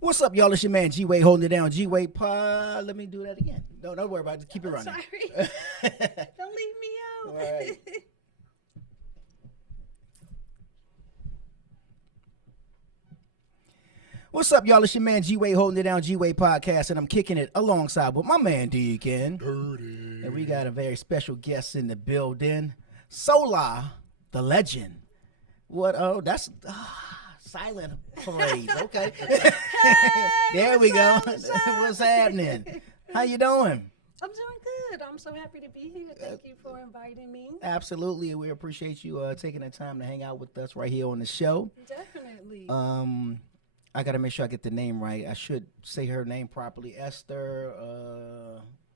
What's up, y'all? It's your man G-Wade holding it down. G-Wade Pod. Let me do that again. Don't worry about it. Just keep it running. Sorry. Don't leave me out. All right. What's up, y'all? It's your man G-Wade holding it down. G-Wade Podcast, and I'm kicking it alongside with my man Deacon. Dirty. And we got a very special guest in the building, Soulah, the legend. What? Oh, that's silent parade. Okay. There we go. What's happening? How you doing? I'm doing good. I'm so happy to be here. Thank you for inviting me. Absolutely. We appreciate you taking the time to hang out with us right here on the show. Definitely. I got to make sure I get the name right. I should say her name properly. Esther,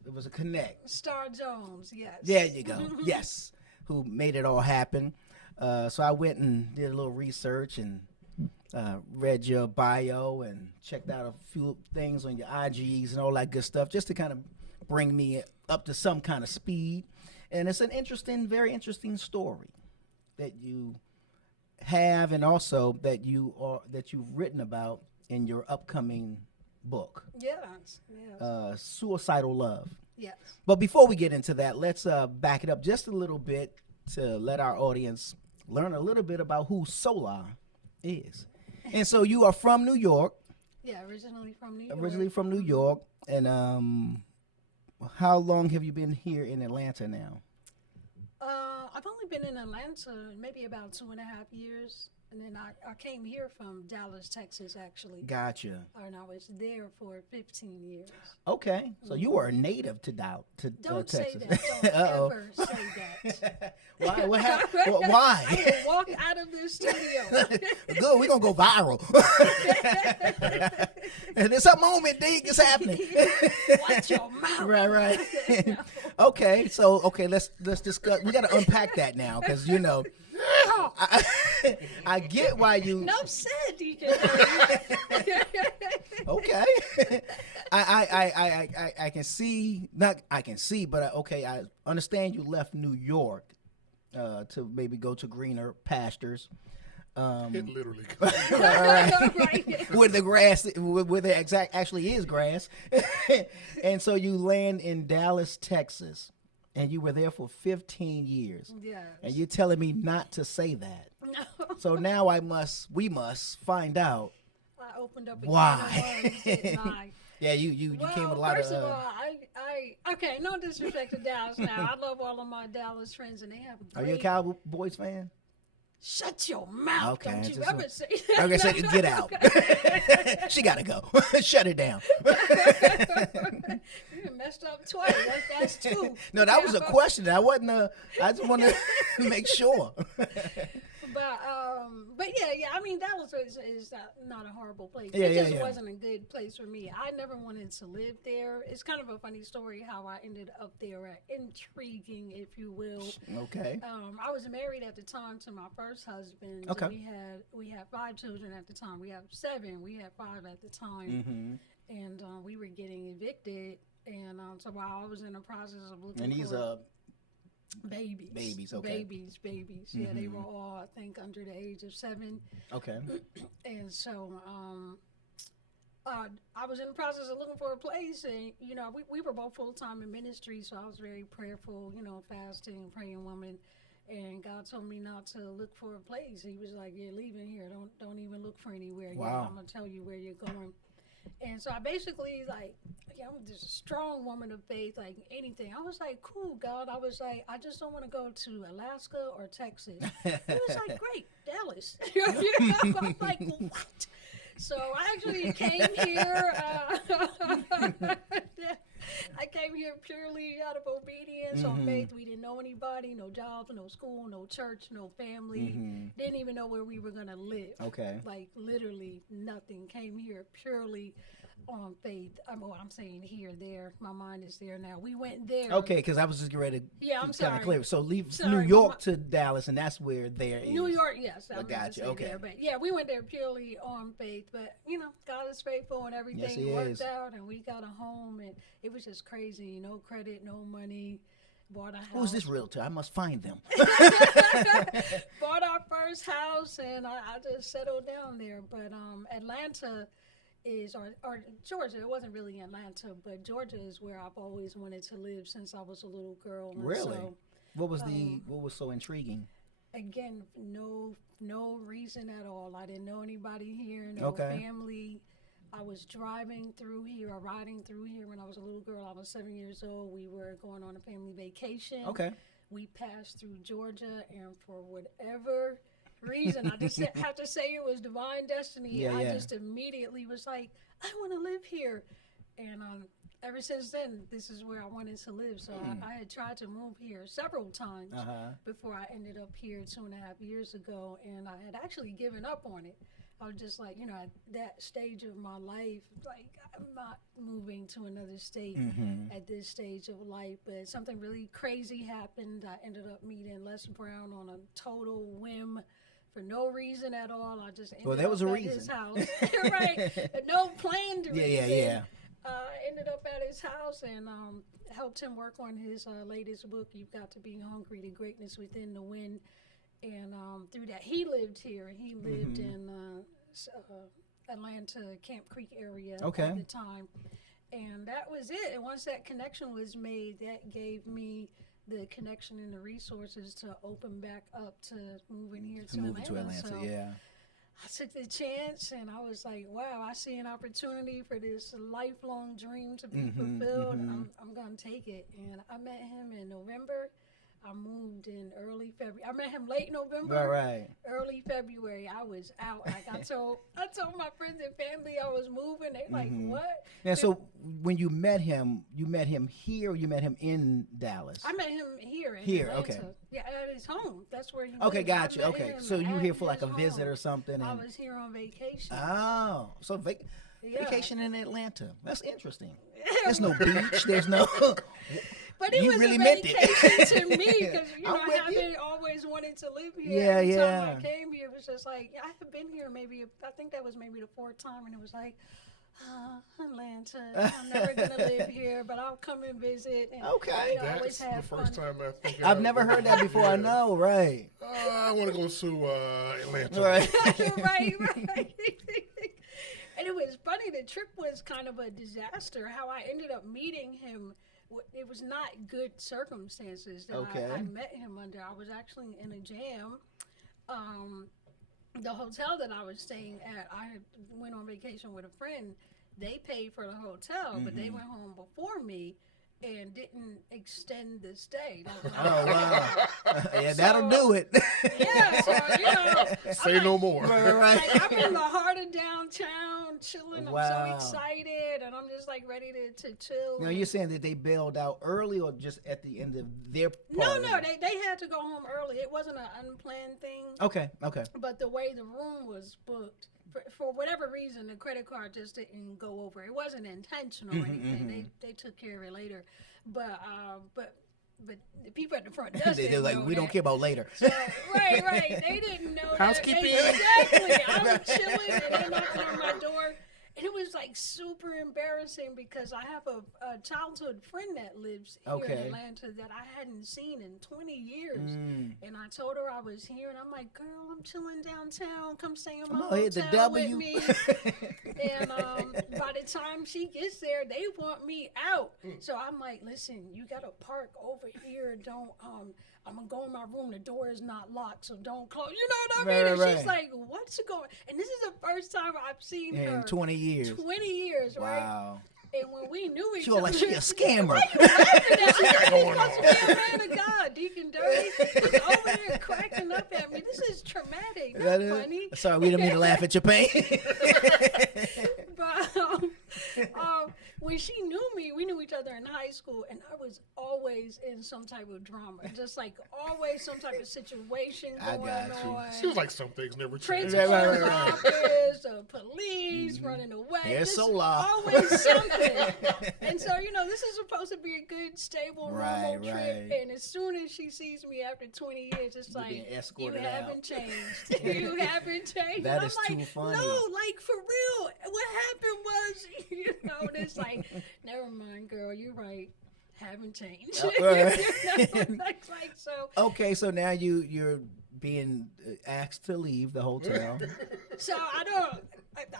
it was a connect. Star Jones, yes. There you go. Yes. Who made it all happen. So I went and did a little research and read your bio and checked out a few things on your IGs and all that good stuff just to kind of bring me up to some kind of speed. And it's an interesting, very interesting story that you have, and also that you've written about in your upcoming book, Yes. Suicidal Love. Yes. But before we get into that, let's back it up just a little bit to let our audience learn a little bit about who Soulah is. And so you are from New York. Yeah, originally from New York. Originally from New York. And how long have you been here in Atlanta now? I've only been in Atlanta maybe about 2.5 years. And then I came here from Dallas, Texas, actually. Gotcha. And I was there for 15 years. Okay. So you are a native to Don't Texas. say that. Don't ever say that. Why? What happened? Why? I will walk out of this studio. Good. We're going to go viral. And it's a moment, D. It's happening. Watch your mouth. Right. Okay. So, let's discuss. We got to unpack that now because, I get why you. Enough said, Deacon. Okay. I can see, not I can see, but I understand you left New York to maybe go to greener pastures. It literally. Right. Where the grass, where there actually is grass. And so you land in Dallas, Texas, and you were there for 15 years. Yes. And you're telling me not to say that. No. So now we must find out I opened up why. didn't I? Yeah, you came with a lot first of. of all, okay, no disrespect to Dallas now. I love all of my Dallas friends, and they have Are great. you a Cowboys fan? Shut your mouth! Okay, Don't you just- ever say that. I'm gonna say get out. She gotta go. Shut it down. You messed up twice. That's two. No, that was a question. I wasn't. I just want to make sure. But yeah. I mean, Dallas is not a horrible place. Yeah, It just yeah. wasn't a good place for me. I never wanted to live there. It's kind of a funny story how I ended up there. Intriguing, if you will. Okay. I was married at the time to my first husband. Okay. We had 5 children at the time. We have 7. We had 5 at the time, and we were getting evicted. And so while I was in the process of looking And these for babies. okay. Babies. Yeah, they were all, I think, under the age of 7. Okay. And so I was in the process of looking for a place, and we were both full time in ministry, so I was very prayerful, fasting, praying woman. And God told me not to look for a place. He was like, "You're leaving here. Don't even look for anywhere. Wow. I'm gonna tell you where you're going." And so I basically I'm just a strong woman of faith, like anything. I was like, cool, God. I was like, I just don't want to go to Alaska or Texas. He was like, great, Dallas. I'm like, what? So I actually came here. I came here purely out of obedience on faith. We didn't know anybody, no jobs, no school, no church, no family. Didn't even know where we were going to live. Okay. Like literally nothing. Came here purely on faith. I'm saying here, there. My mind is there now. We went there. Okay, because I was just getting ready to Yeah, I'm kind sorry. of clear. So leave Sorry, New my York to Dallas, and that's where there is. New York, yes. I got you, okay. There. But yeah, we went there purely on faith. But God is faithful and everything Yes, he worked is. out, and we got a home, and it was just crazy. No credit, no money. Bought a house. Who's this realtor? I must find them. Bought our first house, and I just settled down there. But Atlanta is, or Georgia. It wasn't really Atlanta, but Georgia is where I've always wanted to live since I was a little girl. And Really? so, What was so intriguing? again, no reason at all. I didn't know anybody here, no family. I was driving through here or riding through here when I was a little girl. I was 7 years old. We were going on a family vacation. Okay. We passed through Georgia, and for whatever reason, I just have to say it was divine destiny. Yeah, I just immediately was like, I want to live here. And ever since then, this is where I wanted to live. So I had tried to move here several times before I ended up here 2.5 years ago, and I had actually given up on it. I was just like, at that stage of my life, like, I'm not moving to another state at this stage of life. But something really crazy happened. I ended up meeting Les Brown on a total whim for no reason at all. I just ended there was a up at reason. his house. Right. No planned reason. Yeah. Ended up at his house and helped him work on his latest book, You've Got to Be Hungry, The Greatness Within the Wind. And through that, he lived here. He lived in Atlanta, Camp Creek area at the time. And that was it. And once that connection was made, that gave me the connection and the resources to open back up to moving here to Atlanta. So I took the chance and I was like, wow, I see an opportunity for this lifelong dream to be fulfilled. I'm going to take it. And I met him in November. I moved in early February. I met him late November. Right. Early February, I was out. Like I told my friends and family I was moving. They like, what? And so when you met him here or you met him in Dallas? I met him here in Atlanta. Okay. Yeah, at his home. That's where he Okay, lived. gotcha. Okay. So you were here for like a visit or something? I was here on vacation. Oh, so vacation in Atlanta. That's interesting. There's no beach. There's no... But it was really a meant vacation to me because I'm I with haven't always wanted to live here. Every time I came here, it was just like I have been here I think that was maybe the 4th time, and it was like, Atlanta, I'm never gonna live here, but I'll come and visit. And, That's the first time I think I've never heard that before. I know, right? I want to go to Atlanta. Right. right. And it was funny. The trip was kind of a disaster. How I ended up meeting him. It was not good circumstances that I met him under. I was actually in a jam. The hotel that I was staying at, I went on vacation with a friend. They paid for the hotel, but they went home before me and didn't extend the stay. Oh, wow. That'll do it. Yeah, so, Say no more. Right. Like, I'm in the heart of downtown, chilling. I'm so excited, and I'm just like ready to chill. Now, you're saying that they bailed out early or just at the end of their part? No, they had to go home early. It wasn't an unplanned thing. Okay. But the way the room was booked, for whatever reason, the credit card just didn't go over. It wasn't intentional or anything. They took care of it later. But the people at the front desk they're like, we don't care about later. So, right. They didn't know Housekeeping. Exactly. I was chilling and they knocked on my door. And it was like super embarrassing because I have a childhood friend that lives here in Atlanta that I hadn't seen in 20 years. And I told her I was here and I'm like, girl, I'm chilling downtown. Come stay in my hotel with me. And by the time she gets there, they want me out. So I'm like, listen, you got to park over here. Don't, I'm going to go in my room. The door is not locked, so don't close. You know what I mean? And she's like, what's going? And this is the first time I've seen her. In 20 years. 20 years, right? Wow. And when we knew each She other. was like, she a scammer. Why you laughing at me? He's supposed to be a man of God, Deacon Dirty. He's over here cracking up at me. This is traumatic, not funny. Sorry, we didn't mean to laugh at your pain. But when she knew me, we knew each other in high school, and I was always in some type of drama. Just like always some type of situation going on. Seems like some things never change. Principal's office, the police running away. There's Soulah. Always something. And so, this is supposed to be a good, stable, normal trip. And as soon as she sees me after 20 years, it's like, you haven't changed. You haven't changed. That and is I'm too like, funny. no, like for real. What happened was, and it's like, never mind, girl, you're right. Haven't changed. Like, so. Okay, so now you're being asked to leave the hotel. So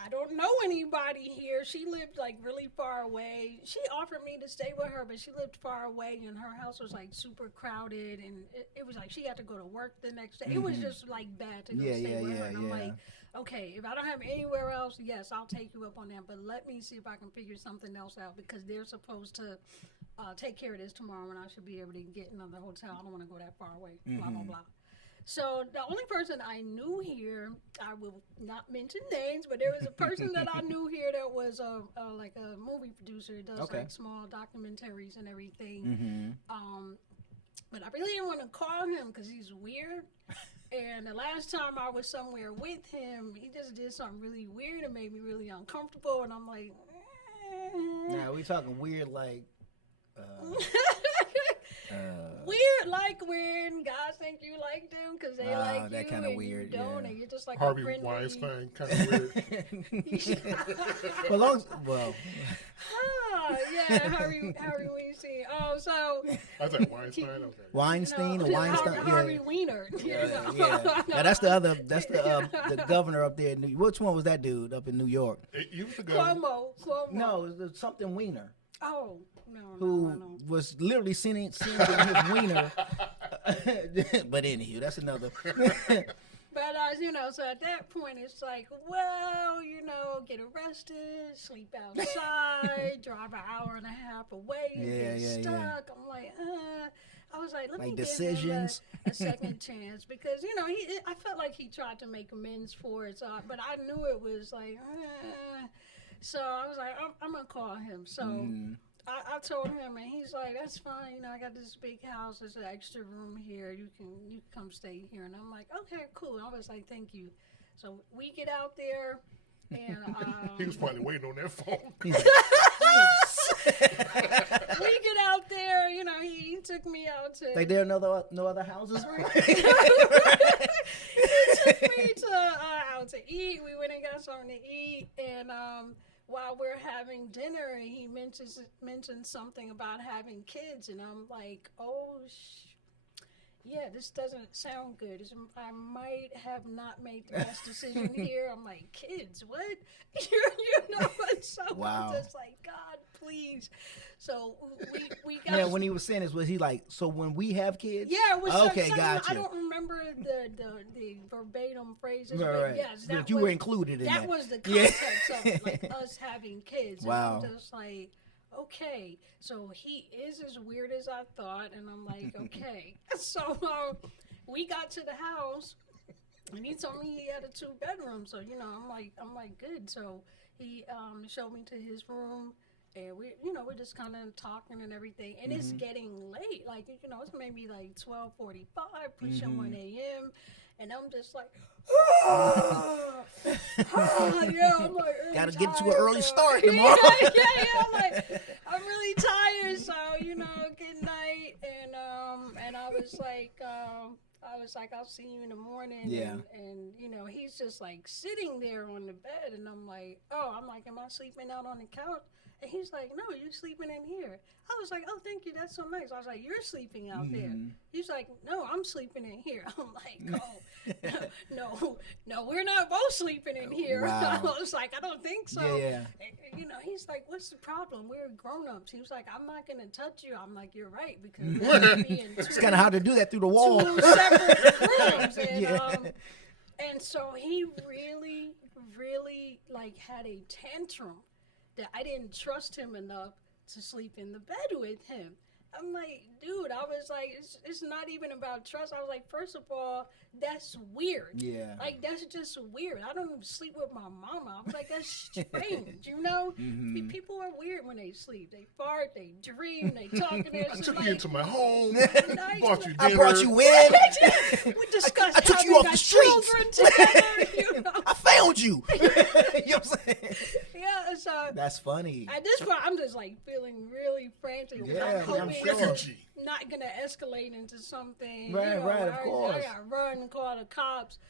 I don't know anybody here. She lived like really far away. She offered me to stay with her, but she lived far away, and her house was like super crowded, and it was like she had to go to work the next day. It was just like bad to go stay with her. And I'm like, okay, if I don't have anywhere else, yes, I'll take you up on that, but let me see if I can figure something else out, because they're supposed to take care of this tomorrow, and I should be able to get another hotel. I don't want to go that far away, blah, blah, blah. So the only person I knew here, I will not mention names, but there was a person that I knew here that was like a movie producer, does like small documentaries and everything. But I really didn't want to call him because he's weird. And the last time I was somewhere with him, he just did something really weird and made me really uncomfortable. And I'm like, Now we talking weird like. Weird like when guys think you like them because they like that you kind of and weird, you don't, and you're just like Harvey a friendly... Weinstein, kind of weird. Harvey Weinstein. Oh, so I thought Weinstein. Okay. Weinstein or Weinstein? Harvey Wiener. Yeah. Now that's the other. That's the governor up there. In which one was that dude up in New York? You was the governor. Cuomo. No, it was something Wiener. Oh. Who was literally sending his wiener. But anywho, that's another. But, so at that point, it's like, well, get arrested, sleep outside, drive an hour and a half away, and get stuck. Yeah. I'm like, I was like, let me give him a second chance because, I felt like he tried to make amends for it. So, but I knew it was like, so I was like, I'm going to call him. So I told him, and he's like, that's fine. I got this big house. There's an extra room here. You can come stay here. And I'm like, okay, cool. I was like, thank you. So we get out there, and he was probably waiting on that phone. We get out there. He took me out to. Like there are no other houses. He took me to out to eat. We went and got something to eat, and while we're having dinner, he mentions something about having kids, and I'm like, oh, yeah, this doesn't sound good. I might have not made the best decision here. I'm like, kids, what? So wow. I'm just like, God, please. So we got. Yeah, when he was saying this, was he like, so when we have kids? Yeah, it was okay, gotcha. I don't remember the verbatim phrases, right. But yes, but you were included in that. That was the context of it, like us having kids. Wow. And I'm just like, okay, so he is as weird as I thought, and I'm like, okay. So we got to the house, and he told me he had a 2-bedroom. So I'm like good. So he showed me to his room. And we're just kind of talking and everything. And it's getting late. Like, it's maybe like 12:45, pushing 1 a.m. And I'm just like, I'm like, gotta get to an early start tomorrow. I'm like, I'm really tired. So, good night. And I was like, I'll see you in the morning. Yeah. And he's just like sitting there on the bed. And I'm like, am I sleeping out on the couch? And he's like, no, you're sleeping in here. I was like, oh, thank you. That's so nice. I was like, you're sleeping out there. He's like, no, I'm sleeping in here. I'm like, oh, no, we're not both sleeping in here. Wow. I was like, I don't think so. Yeah. And, he's like, what's the problem? We're grown-ups. He was like, I'm not going to touch you. I'm like, you're right, because we're going to be in it's kind of hard to do that through the wall. 2 separate rooms. And, and so he really, really, like, had a tantrum that I didn't trust him enough to sleep in the bed with him. I'm like, dude, I was like, it's not even about trust. I was like, first of all, that's weird. Yeah. Like, that's just weird. I don't even sleep with my mama. I was like, that's strange, People are weird when they sleep. They fart, they dream, they talk. And I took you into my home, bought you dinner. I brought you in. We discussed I took you off the streets. Together, I found you. You know what I'm saying? Yeah, so. That's funny. At this point, I'm just like feeling really frantic. Yeah, I'm sure. Not gonna escalate into something. Right, of course. I gotta run and call the cops.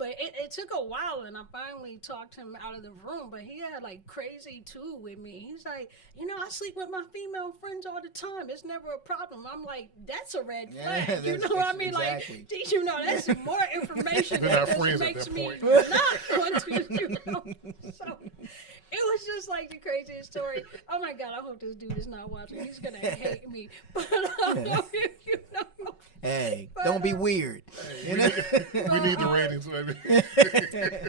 But it took a while, and I finally talked him out of the room. But he had like crazy too with me. He's like, I sleep with my female friends all the time. It's never a problem. I'm like, that's a red flag. You know what I mean? Exactly. Like, that's more information They're not that friends just at makes that me point. not want to. So it was just like the craziest story. Oh my God! I hope this dude is not watching. He's gonna hate me. But Hey, don't be weird. Hey, we need the ratings, baby.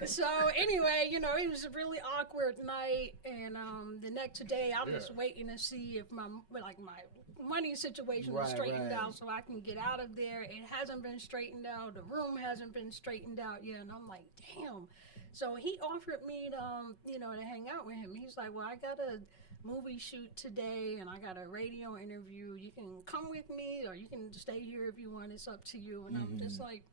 So anyway, it was a really awkward night, and the next day I'm just waiting to see if my money situation is straightened out so I can get out of there. It hasn't been straightened out. The room hasn't been straightened out yet, and I'm like, damn. So he offered me to hang out with him. He's like, well, I got a movie shoot today and I got a radio interview. You can come with me or you can stay here if you want. It's up to you. And I'm just like,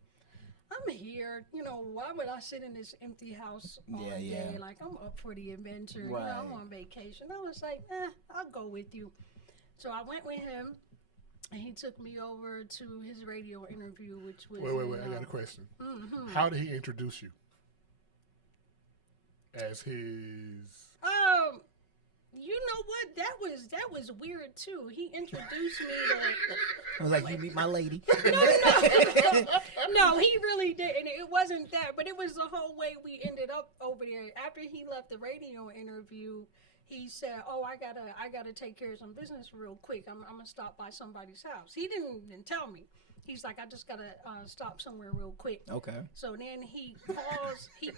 I'm here. Why would I sit in this empty house all day? Like, I'm up for the adventure. Right. I'm on vacation. I was like, I'll go with you. So I went with him, and he took me over to his radio interview, which was... Wait. I got a question. How did he introduce you? As his... You know what? That was weird too. He introduced me to. I was like, you meet my lady. No, he really didn't. It wasn't that, but it was the whole way we ended up over there. After he left the radio interview, he said, "Oh, I gotta take care of some business real quick. I'm gonna stop by somebody's house." He didn't even tell me. He's like, "I just gotta stop somewhere real quick." Okay. So then he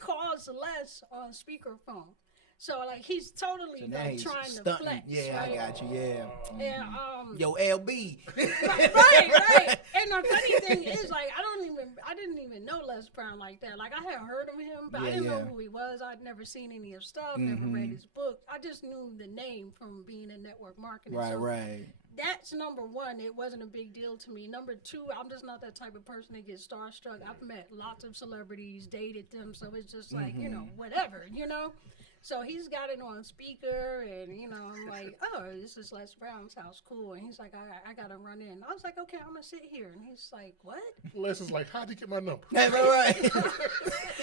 calls Les on speakerphone. So like he's totally he's trying stunting. to flex. Yeah, right? I got you. Yeah. And Yo, LB. right. And the funny thing is, like, I didn't even know Les Brown like that. Like, I had heard of him, but I didn't know who he was. I'd never seen any of his stuff, never read his book. I just knew the name from being in network marketing. Right. That's number one. It wasn't a big deal to me. Number two, I'm just not that type of person that gets starstruck. I've met lots of celebrities, dated them, so it's just like, whatever, So he's got it on speaker, and I'm like, oh, this is Les Brown's house, cool. And he's like, I gotta run in. I was like, okay, I'm gonna sit here. And he's like, what? Les is like, how'd you get my number? Right.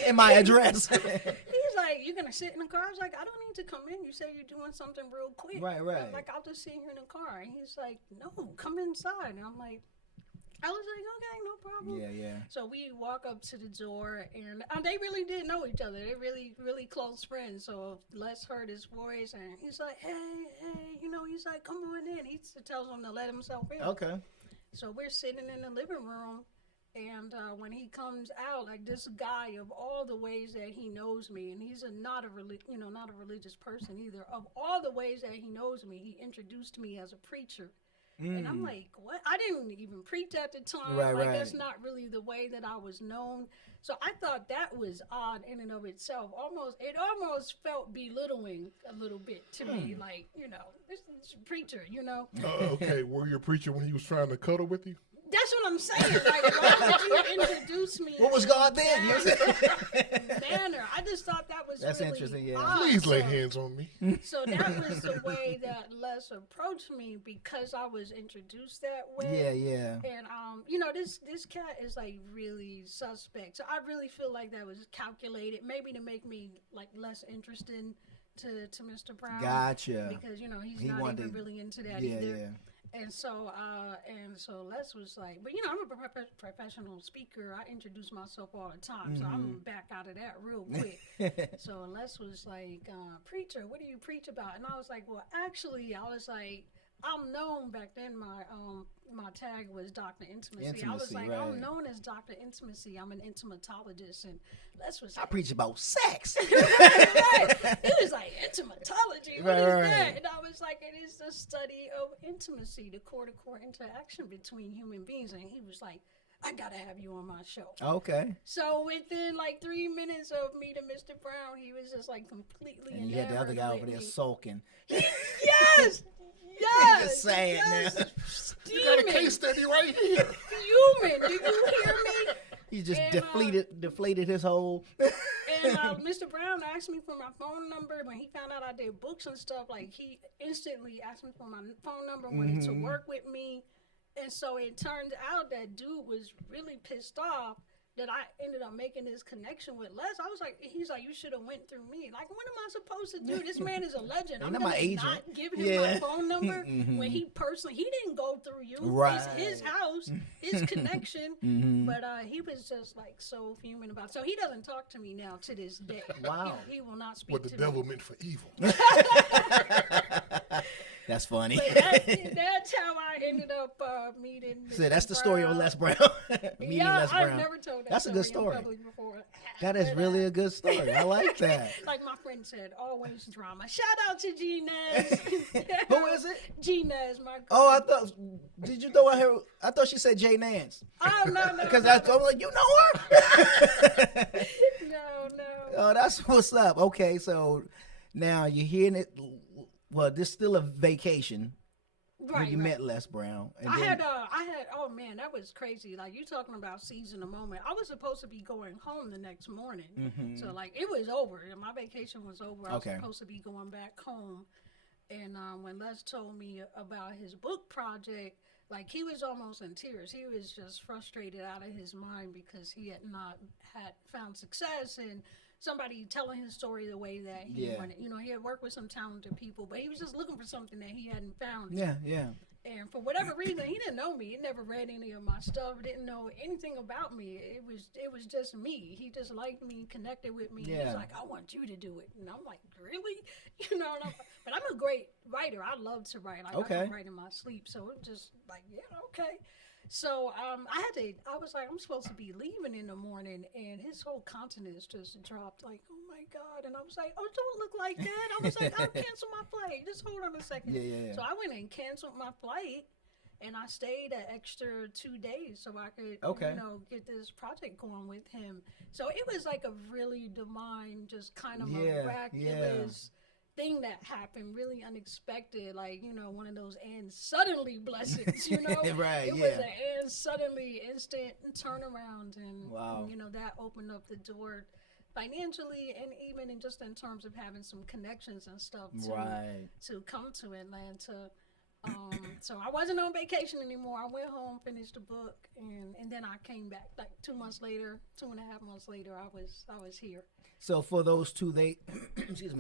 And my address. He's like, you're gonna sit in the car? I was like, I don't need to come in. You say you're doing something real quick. Right. Like, I'll just sit here in the car. And he's like, no, come inside. And I'm like, I was like, okay, no problem. Yeah. So we walk up to the door, and they really did know each other. They're really, really close friends. So Les heard his voice, and he's like, hey, he's like, come on in. He tells him to let himself in. Okay. So we're sitting in the living room, and when he comes out, like this guy, of all the ways that he knows me, and he's not a religious person either. Of all the ways that he knows me, he introduced me as a preacher. And I'm like, what? I didn't even preach at the time. Right. That's not really the way that I was known. So I thought that was odd in and of itself. It almost felt belittling a little bit to me. Like, this is a preacher, Okay, were you a preacher when he was trying to cuddle with you? That's what I'm saying. Like, why would you introduce me? What was God then? Manner. I just thought that was That's really interesting, yeah. odd. Please lay hands on me. So that was the way that Les approached me because I was introduced that way. Yeah. And this cat is like really suspect. So I really feel like that was calculated, maybe to make me like less interested to Mr. Brown. Gotcha. Because he's not even really into that either. Yeah. And so Les was like, but I'm a professional speaker. I introduce myself all the time, so I'm back out of that real quick. So Les was like, preacher, what do you preach about? And I was like, well, actually, I'm known back then. My tag was Dr. Intimacy. I was like, I'm known as Dr. Intimacy. I'm an intimatologist, and Les was like, I preach about sex. right. It was like intimatology. What is that? And I was like, it is the study of intimacy, the core-to-core interaction between human beings. And he was like, I gotta have you on my show. Okay. So within like 3 minutes of meeting Mr. Brown, he was just like completely And you had the other guy over there sulking. Yes. Just saying now. You got a case study right here. Human, do you hear me? He just deflated his whole. And Mr. Brown asked me for my phone number when he found out I did books and stuff. Like, he instantly asked me for my phone number, wanted to work with me. And so it turned out that dude was really pissed off that I ended up making this connection with Les. I was like, he's like, you should have went through me. Like, what am I supposed to do? This man is a legend. I'm not gonna my agent. not give him my phone number Mm-hmm. when he didn't go through you. Right. It's his house, his connection. Mm-hmm. But he was just like so fuming about it. So he doesn't talk to me now to this day. Wow. He will not speak What to the me. devil meant for evil. That's funny. But that's how I ended up meeting. So Mr. that's the story of Brown. Les Brown. Meeting Yeah, Les Brown. I've never told that That's a good story. in public before. That is But, really a good story. I like that. like my friend said, always drama. Shout out to G Nez. Who is it? G Nez, my girl. Oh, I thought. Did you throw her? I thought she said Jay Nance. Oh, no. Because no, I was like, you know her. No. Oh, that's what's up. Okay, so now you're hearing it. Well, this still a vacation when you met Les Brown. And I had, oh man, that was crazy. Like, you talking about seizing a moment. I was supposed to be going home the next morning. Mm-hmm. So, like, it was over. My vacation was over. I was Okay. supposed to be going back home. And when Les told me about his book project, like, he was almost in tears. He was just frustrated out of his mind because he had not found success and somebody telling his story the way that he wanted. You know, he had worked with some talented people, but he was just looking for something that he hadn't found. Yeah. And for whatever reason, he didn't know me. He never read any of my stuff. Didn't know anything about me. It was just me. He just liked me, connected with me. Yeah. He's like, I want you to do it. And I'm like, really? You know. But I'm a great writer. I love to write. Like, I can write in my sleep. So it just like, yeah, okay. So I was like, I'm supposed to be leaving in the morning, and his whole countenance just dropped. Like, oh my God! And I was like, oh, don't look like that. I was like, I'll cancel my flight. Just hold on a second. Yeah. So I went and canceled my flight, and I stayed an extra 2 days so I could, get this project going with him. So it was like a really divine, just kind of miraculous thing that happened, really unexpected, like, one of those and suddenly blessings, Right, it was an and suddenly instant turnaround, and that opened up the door financially and even in terms of having some connections and stuff to come to Atlanta. So I wasn't on vacation anymore. I went home, finished the book, and then I came back like 2 months later, 2.5 months later, I was here. So for those 2 days,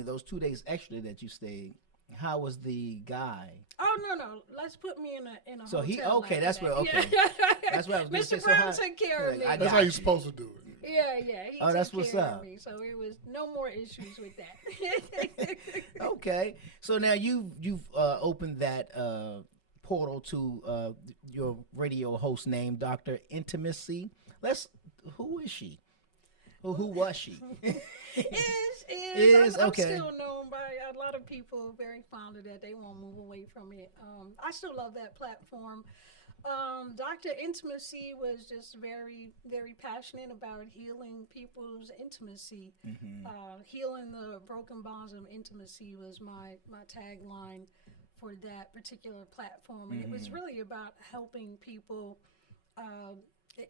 those 2 days extra that you stayed, how was the guy? Oh no! Let's put me in a so hotel. That's what. Okay, that's what I was going to say. Mr. Brown took care of me. That's how you're supposed to do it. Yeah. He that's took what's care up. of me, so it was no more issues with that. Okay, so now you've opened that portal to your radio host name, Dr. Intimacy. Who is she? Who was she? I'm okay. still known by a lot of people, very fond of that. They won't move away from it. I still love that platform. Dr. Intimacy was just very, very passionate about healing people's intimacy. Healing the broken bonds of intimacy was my tagline for that particular platform. And it was really about helping people.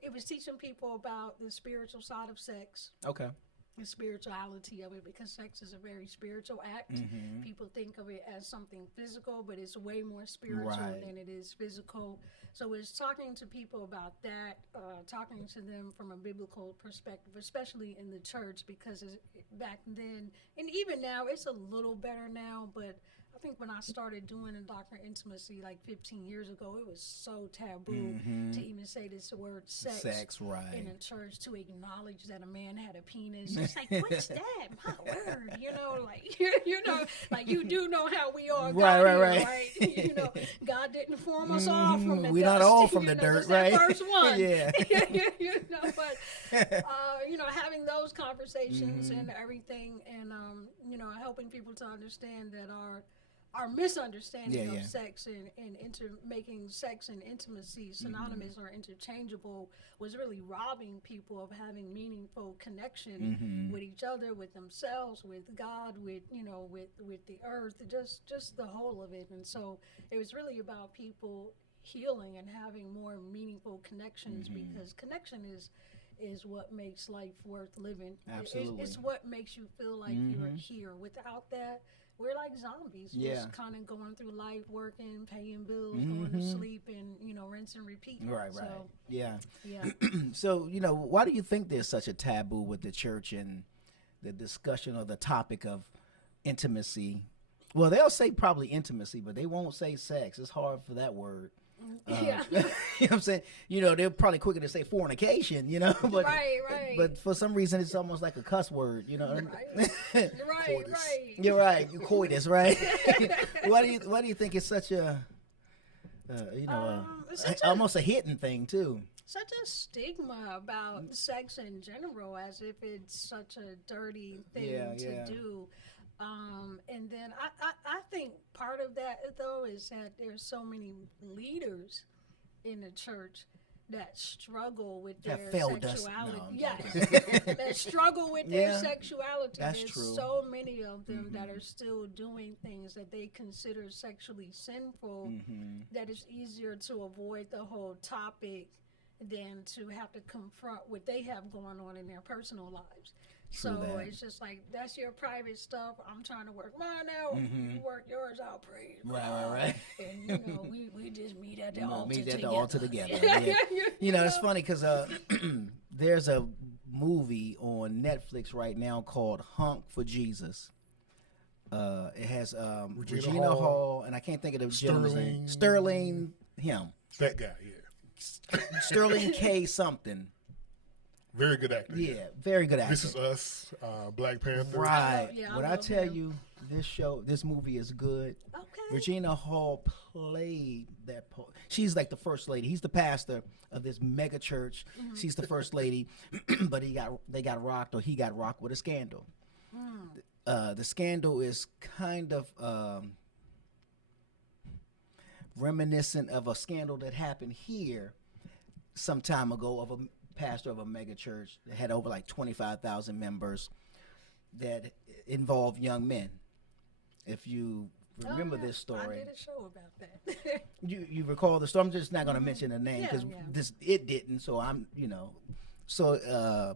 It was teaching people about the spiritual side of sex. Okay. The spirituality of it, because sex is a very spiritual act. People think of it as something physical, but it's way more spiritual than it is physical. So it's talking to people about that, talking to them from a biblical perspective, especially in the church, because back then, and even now, it's a little better now, but I think when I started doing a Dr. Intimacy like 15 years ago, it was so taboo to even say this word sex in a church, to acknowledge that a man had a penis. It's like, what's that? My word, like you do know how we are. Right? God didn't form us all from the We're dust. not all from the dirt, right? That first one. Yeah. But having those conversations and everything, and helping people to understand that our misunderstanding of sex and making sex and intimacy synonymous or interchangeable was really robbing people of having meaningful connection with each other, with themselves, with God, with the earth, just the whole of it. And so it was really about people healing and having more meaningful connections, because connection is what makes life worth living. Absolutely. It's what makes you feel like you're here. Without that, we're like zombies, Yeah. just kind of going through life, working, paying bills, going to sleep, and rinse and repeat. Right, So, right. Yeah. yeah. So, why do you think there's such a taboo with the church and the discussion or the topic of intimacy? Well, they'll say probably intimacy, but they won't say sex. It's hard for that word. Yeah. You know what I'm saying? They're probably quicker to say fornication, but Right. but for some reason it's almost like a cuss word, Right. Coitus. Right. You're right, you coitus, right? why do you think it's such a It's such a- almost a hidden thing too? Such a stigma about sex in general, as if it's such a dirty thing Yeah, to yeah. do. And then I think part of that, though, is that there's so many leaders in the church that struggle with That their failed us. sexuality. No, I'm Yes, that struggle with their Yeah, sexuality. that's There's true. so many of them that are still doing things that they consider sexually sinful, that it's easier to avoid the whole topic than to have to confront what they have going on in their personal lives. True So that. it's just like, that's your private stuff. I'm trying to work mine out. You work yours out. Praise Right. And we just meet at the altar Meet at together. the altar together. Yeah. It's funny because there's a movie on Netflix right now called Hunk for Jesus. It has Regina Hall, and I can't think of the gentleman's name. Sterling, him. That guy, yeah. Sterling K something. Very good actor. Yeah, very good actor. This Is Us, Black Panther. Right. Yeah, I When I love tell him. you, this movie is good. Okay. Regina Hall played that. She's like the first lady. He's the pastor of this mega church. She's the first lady, but he got rocked with a scandal. The scandal is kind of reminiscent of a scandal that happened here some time ago of a pastor of a mega church that had over like 25,000 members that involved young men. If you remember Oh, yeah. this story, I did a show about that. you recall the story. I'm just not going to mention the name because Yeah. it didn't. So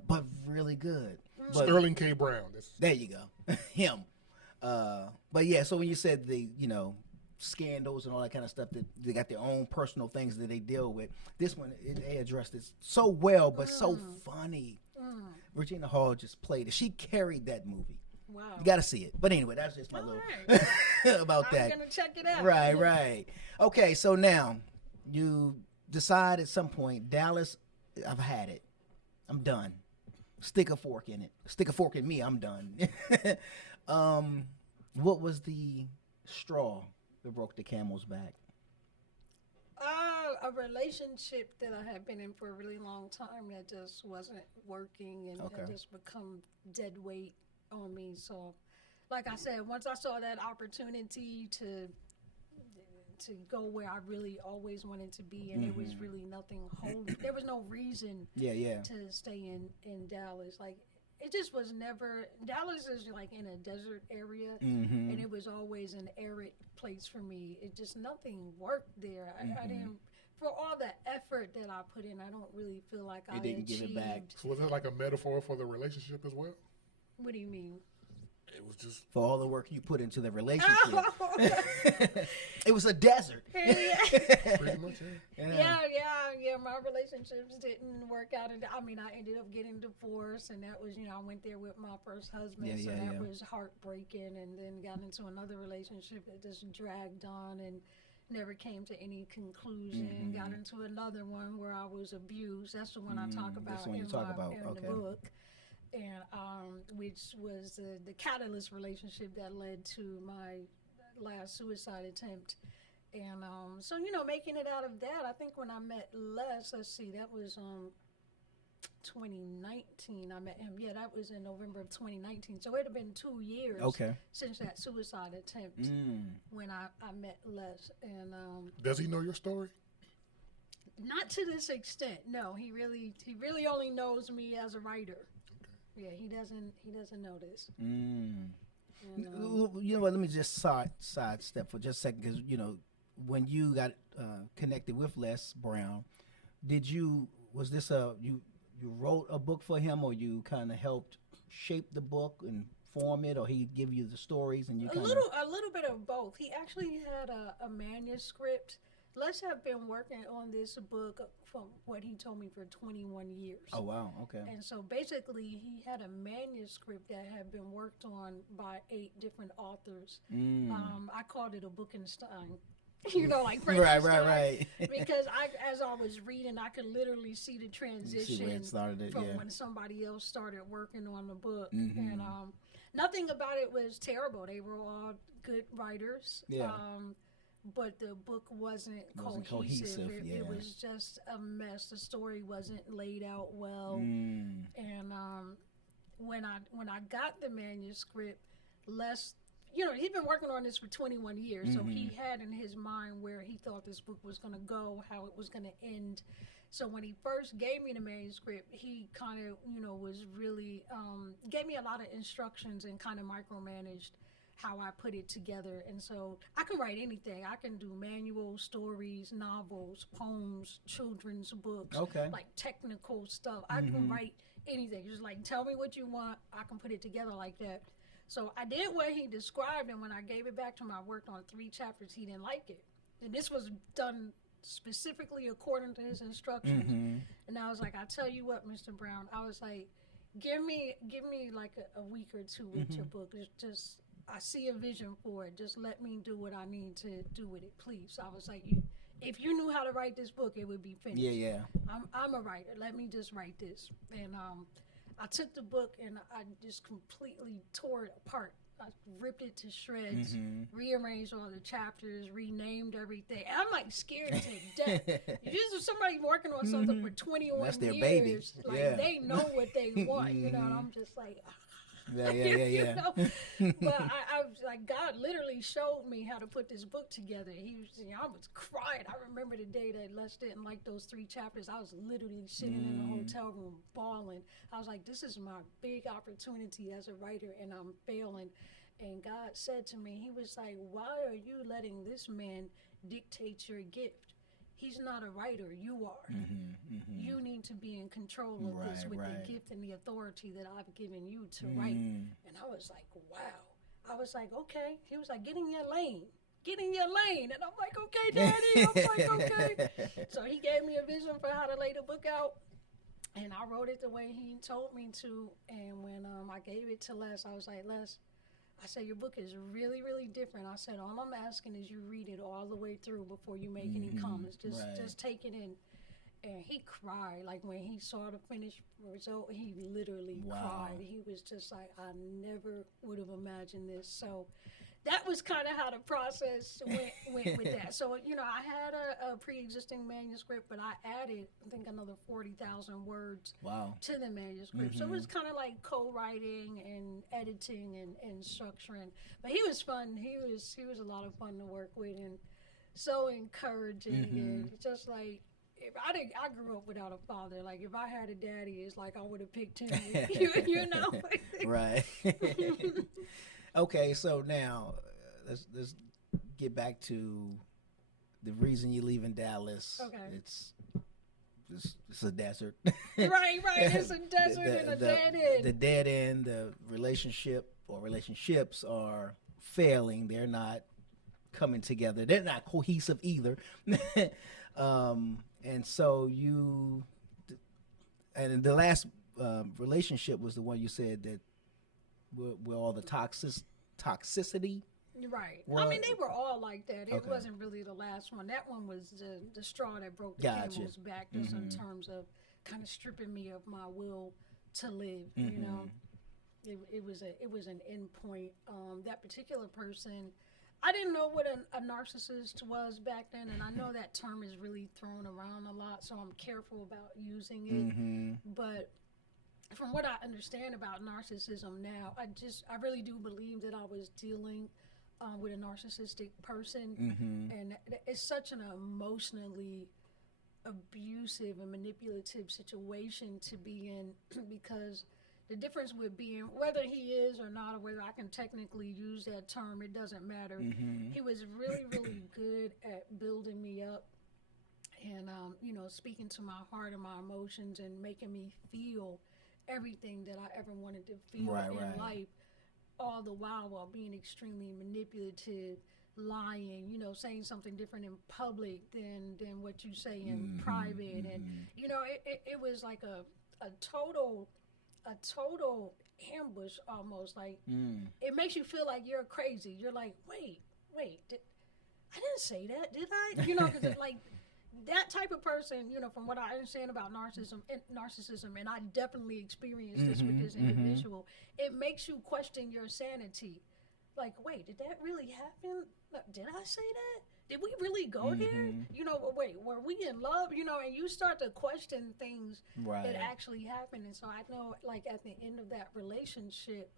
but really good. But Sterling K. Brown. there you go, him. But yeah, so when you said the scandals and all that kind of stuff, that they got their own personal things that they deal with. This one, they addressed it so well, but so funny. Regina Hall just played it. She carried that movie. Wow. You got to see it. But anyway, that's just my All little right. about I'm that. going to check it out. Right. Okay, so now you decide at some point, Dallas, I've had it. I'm done. Stick a fork in it. Stick a fork in me. I'm done. What was the straw that broke the camel's back? A relationship that I had been in for a really long time that just wasn't working and Okay. had just become dead weight on me. So, like I said, once I saw that opportunity to go where I really always wanted to be, and there was really nothing holding. There was no reason Yeah. to stay in Dallas. Like, it just was never. Dallas is like in a desert area, and it was always an arid place for me. It just nothing worked there. I didn't. For all the effort that I put in, I don't really feel like I didn't give achieved. it back. So was it like a metaphor for the relationship as well? What do you mean? It was just For all the work you put into the relationship. It was a desert. pretty much it. Yeah. My relationships didn't work out, and I ended up getting divorced, and that was, I went there with my first husband, so that was heartbreaking, and then got into another relationship that just dragged on and never came to any conclusion. Got into another one where I was abused. That's the one I talk about that's the one you in talk about. in Okay. the book. And which was the catalyst relationship that led to my last suicide attempt. And so making it out of that, I think when I met Les, let's see, that was 2019. I met him. Yeah, that was in November of 2019. So it had been 2 years Okay. since that suicide attempt when I met Les. And Does he know your story? not to this extent. No, he really only knows me as a writer. Yeah, he doesn't know this. And, You know what? Let me just sidestep for just a second, because when you got connected with Les Brown, was this you wrote a book for him, or you kind of helped shape the book and form it, or he'd give you the stories and you A kind little bit of both. He actually had a manuscript. Les have been working on this book from what he told me for 21 years. Oh wow, okay. And so basically, he had a manuscript that had been worked on by 8 different authors. I called it a Bookenstein. Like right, Frankenstein. Because as I was reading, I could literally see the You transition see where it started, from yeah. when somebody else started working on the book. And nothing about it was terrible. They were all good writers. Yeah. But the book wasn't cohesive. It was just a mess. The story wasn't laid out well. And when I got the manuscript, Les, he'd been working on this for 21 years, so he had in his mind where he thought this book was going to go, how it was going to end. So when he first gave me the manuscript, he kind of, was really, gave me a lot of instructions and kind of micromanaged how I put it together. And so I can write anything. I can do manuals, stories, novels, poems, children's books, like technical stuff. I can write anything. Just like, tell me what you want. I can put it together like that. So I did what he described, and when I gave it back to him, I worked on 3 chapters. He didn't like it. And this was done specifically according to his instructions. And I was like, I tell you what, Mr. Brown, I was like, give me like a week or 2 with your book. It's just, I see a vision for it. Just let me do what I need to do with it, please. I was like, if you knew how to write this book, it would be finished. Yeah. I'm a writer. Let me just write this. And I took the book and I just completely tore it apart. I ripped it to shreds, rearranged all the chapters, renamed everything. I'm like scared to death. Just somebody working on something for 21 That's their years. baby. Like they know what they want, and I'm just like, Yeah. But like God literally showed me how to put this book together. I was crying. I remember the day that Les didn't like those 3 chapters. I was literally sitting in a hotel room bawling. I was like, this is my big opportunity as a writer, and I'm failing. And God said to me, he was like, why are you letting this man dictate your gift? He's not a writer. You are. You need to be in control of this with the gift and the authority that I've given you to write. And I was like, wow. I was like, okay. He was like, get in your lane. Get in your lane. And I'm like, okay, Daddy. I'm like, okay. So he gave me a vision for how to lay the book out. And I wrote it the way he told me to. And when I gave it to Les, I was like, Les, I said, your book is really, really different. I said, all I'm asking is you read it all the way through before you make any comments. Just take it in. And he cried. Like, when he saw the finished result, he literally cried. He was just like, I never would have imagined this. So that was kind of how the process went with that. So, I had a pre-existing manuscript, but I added, I think, another 40,000 words to the manuscript. So it was kind of like co-writing and editing and structuring. But he was fun. He was a lot of fun to work with and so encouraging. And just like, I grew up without a father. Like, if I had a daddy, it's like I would have picked him. Right. Okay, so now let's get back to the reason you're leaving Dallas. Okay. It's a desert. Right. It's a desert and a dead end. The dead end, the relationship or relationships are failing. They're not coming together. They're not cohesive either. And so and the last relationship was the one you said that where all the toxicity. Right. Well, I mean, they were all like that. It wasn't really the last one. That one was the straw that broke the camel's back, just in terms of kind of stripping me of my will to live. It was an end point. That particular person, I didn't know what a narcissist was back then, and I know that term is really thrown around a lot, so I'm careful about using it. But from what I understand about narcissism now, I really do believe that I was dealing with a narcissistic person, and it's such an emotionally abusive and manipulative situation to be in, because the difference with being, whether he is or not, or whether I can technically use that term, it doesn't matter. He was really, really good at building me up and, speaking to my heart and my emotions and making me feel everything that I ever wanted to feel in life. all the while being extremely manipulative, lying, saying something different in public than what you say in private. And, it was like a total ambush almost. Like, it makes you feel like you're crazy. You're like, wait, I didn't say that, did I? Because it's like, that type of person, from what I understand about narcissism, and I definitely experienced this with this individual, it makes you question your sanity. Like, wait, did that really happen? Did I say that? Did we really go there? Wait, were we in love? And you start to question things that actually happened. And so I know, like, at the end of that relationship,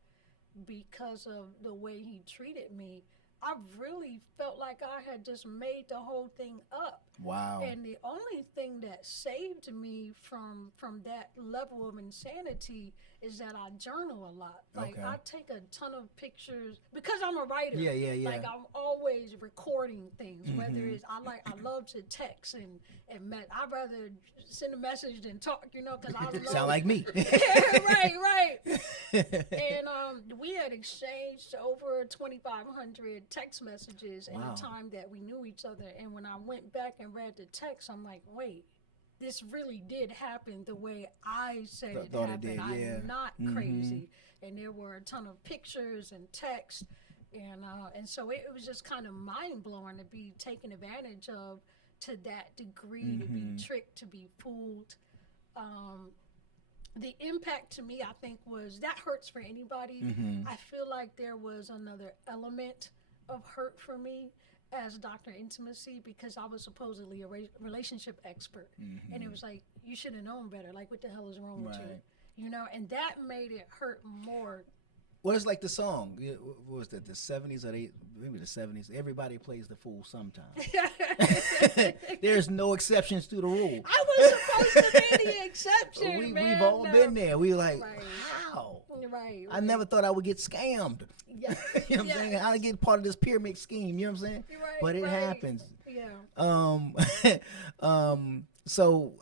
because of the way he treated me, I really felt like I had just made the whole thing up. Wow. And the only thing that saved me from that level of insanity is that I journal a lot. Like, I take a ton of pictures because I'm a writer. Yeah. Like, I'm always recording things. Whether it's I love to text and I'd rather send a message than talk. Because I love sound like me. right. And we had exchanged over 2,500 text messages in the time that we knew each other. And when I went back and read the text, I'm like, wait, this really did happen the way I said it happened. I'm not crazy. And there were a ton of pictures and text, and so it was just kind of mind blowing to be taken advantage of to that degree, to be tricked, to be fooled. The impact to me, I think, was that hurts for anybody. I feel like there was another element of hurt for me as Dr. Intimacy, because I was supposedly a relationship expert. And it was like, you should have known better. Like, what the hell is wrong with you? And that made it hurt more. Well, it's like the song. What was that, the 70s or maybe the 70s? Everybody plays the fool sometime. There's no exceptions to the rule. I was supposed to be the exception, We've all been there. We were like, how? Right. I never thought I would get scammed. Yeah. You know what I'm saying? I get part of this pyramid scheme. You know what I'm saying? Right, but it happens. Yeah. So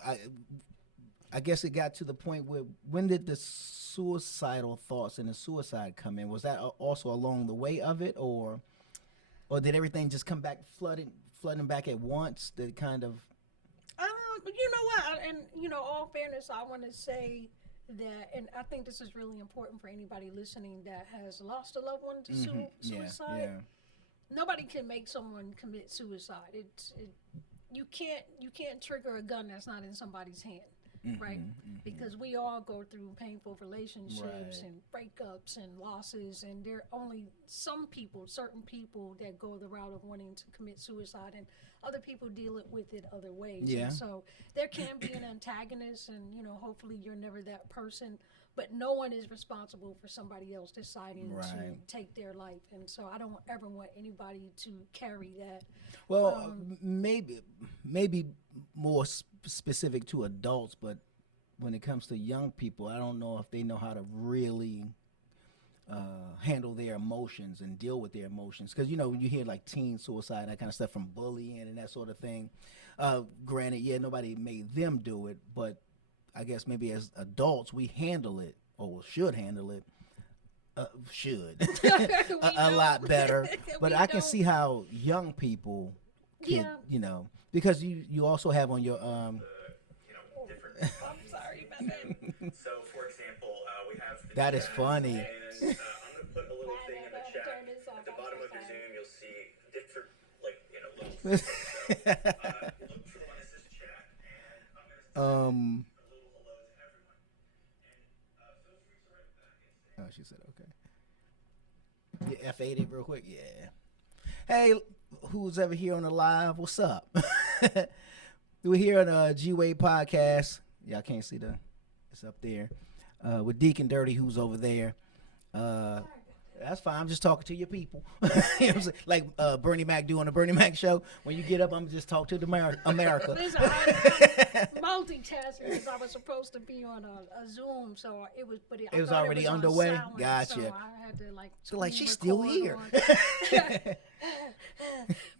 I guess it got to the point where, when did the suicidal thoughts and the suicide come in? Was that also along the way of it, or did everything just come back flooding back at once? That kind of. You know what? And all fairness, I want to say that, and I think this is really important for anybody listening that has lost a loved one to suicide. Yeah. Nobody can make someone commit suicide. You can't trigger a gun that's not in somebody's hand. Right? Because we all go through painful relationships and breakups and losses, and there are only certain people that go the route of wanting to commit suicide, and other people deal with it other ways. Yeah. And so there can be an antagonist, and hopefully you're never that person, but no one is responsible for somebody else deciding to take their life. And so I don't ever want anybody to carry that. Well, maybe more specific to adults, but when it comes to young people, I don't know if they know how to really handle their emotions and deal with their emotions. Because, when you hear like teen suicide, that kind of stuff, from bullying and that sort of thing, granted, nobody made them do it, but I guess maybe as adults, we handle it, or should handle it, a lot better. But I can see how young people can, because you also have on your different. I'm sorry about that. So, for example, we have the That is chat, funny. and I'm going to put a little thing in the chat. At the bottom of your Zoom, you'll see different, little things. So, look for one that says chat, and I'm going to say a little hello to everyone. And feel free to write back and say, She said, okay. Yeah, F8 it real quick. Yeah. Hey, who's ever here on the live? What's up? We're here on the G-Wade podcast. Y'all can't see it's up there. With Deacon Dirty, who's over there. That's fine. I'm just talking to your people. You know what I'm saying? Like Bernie Mac doing the Bernie Mac show. When you get up, I'm just talk to the America. Listen, I'm multitasking because I was supposed to be on a Zoom, so it was. But it was already underway. Silent, Gotcha. So I had to So she's still here.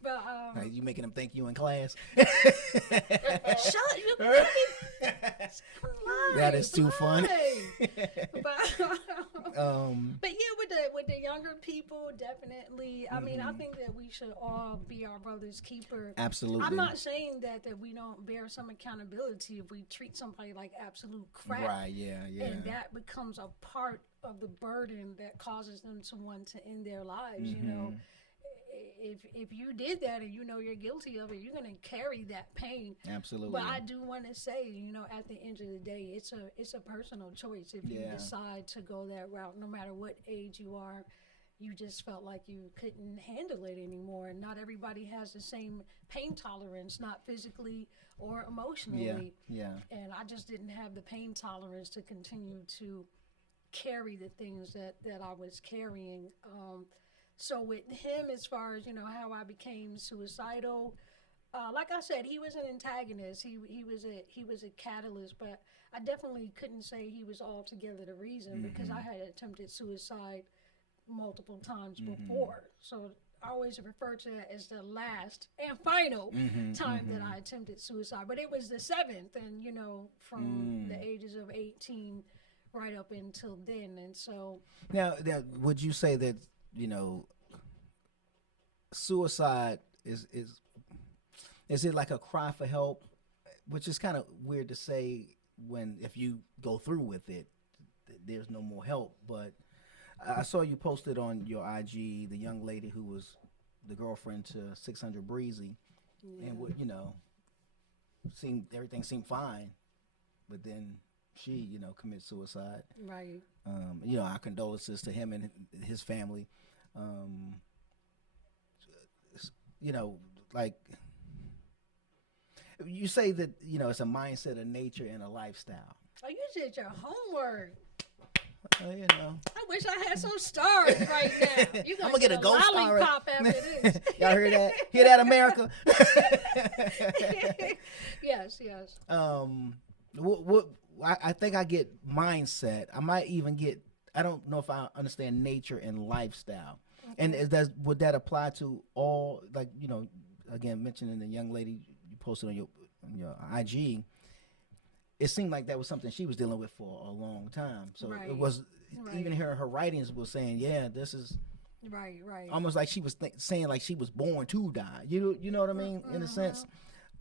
But you making them think you in class? Shut you. That is too funny. But yeah, with with the younger people, definitely. I mean, I think that we should all be our brother's keeper. Absolutely. I'm not saying that we don't bear some accountability if we treat somebody like absolute crap. Right, yeah. And that becomes a part of the burden that causes them to want to end their lives, you know. If you did that and you know you're guilty of it, you're going to carry that pain. Absolutely. But I do want to say, you know, at the end of the day, it's a personal choice. If you decide to go that route, no matter what age you are, you just felt like you couldn't handle it anymore. And not everybody has the same pain tolerance, not physically or emotionally. Yeah. And I just didn't have the pain tolerance to continue to carry the things that I was carrying. So with him, as far as, you know, how I became suicidal, like I said, he was an antagonist. He was a catalyst, but I definitely couldn't say he was altogether the reason because I had attempted suicide multiple times before. So I always refer to it as the last and final time that I attempted suicide. But it was the seventh, and, you know, from the ages of 18 right up until then. And so now would you say that, you know, suicide is it like a cry for help, which is kind of weird to say when if you go through with it, there's no more help. But I saw you posted on your IG the young lady who was the girlfriend to 600 Breezy, and would, you know, everything seemed fine, but then she, you know, commits suicide. right. You know, our condolences to him and his family. You know, like you say that, you know, it's a mindset, a nature, and a lifestyle. Oh, you did your homework. You know, I wish I had some stars right now. You I'm gonna get a gold star. lollipop after this. Y'all hear that? Hear that, America? Yes. What I think I get mindset. I might even get. I don't know if I understand nature and lifestyle. And would that apply to all, like, you know, again, mentioning the young lady you posted on your IG, it seemed like that was something she was dealing with for a long time. So it was, even her writings was saying, yeah, this is right. almost like she was saying like she was born to die. You know what I mean, in a sense.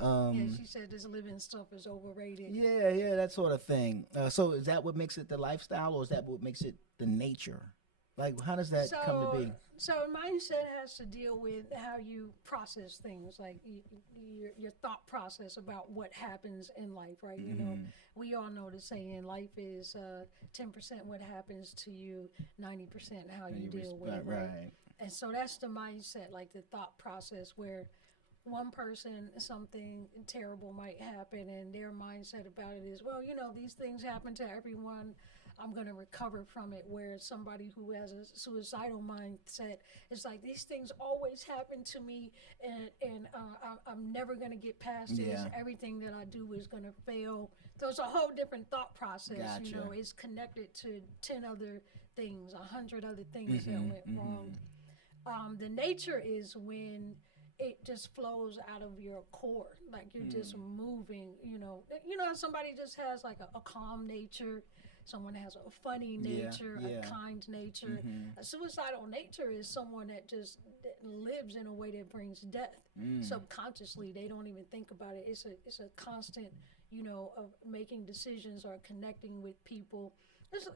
Yeah, she said this living stuff is overrated. Yeah, that sort of thing. So is that what makes it the lifestyle, or is that what makes it the nature? Like, how does that come to be? So mindset has to deal with how you process things, like your thought process about what happens in life, right? You know, we all know the saying, life is 10% what happens to you, 90% how you deal with it, right? And so that's the mindset, like the thought process where one person, something terrible might happen, and their mindset about it is, well, you know, these things happen to everyone. I'm going to recover from it. Whereas somebody who has a suicidal mindset, it's like, these things always happen to me, and I'm never going to get past this. Everything that I do is going to fail. So it's a whole different thought process. Gotcha. You know, it's connected to 10 other things, 100 other things that went wrong. The nature is when it just flows out of your core, like you're just moving. You know, somebody just has like a calm nature. Someone has a funny nature, a kind nature. A suicidal nature is someone that just lives in a way that brings death. Subconsciously, they don't even think about it. It's a constant, you know, of making decisions or connecting with people.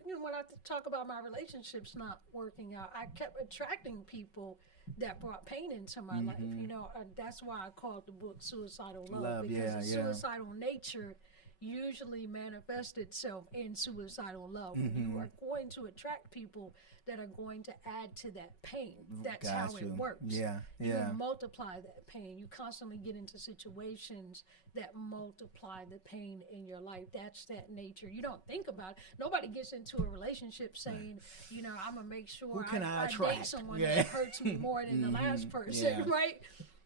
You know, when I talk about my relationships not working out, I kept attracting people that brought pain into my life. You know, that's why I called the book Suicidal Love, because the suicidal nature usually manifests itself in suicidal love. You are going to attract people that are going to add to that pain. That's how it works. You multiply that pain. You constantly get into situations that multiply the pain in your life. That's that nature. You don't think about it. Nobody gets into a relationship saying, you know, I'm going to make sure I date someone that hurts me more than the last person, right?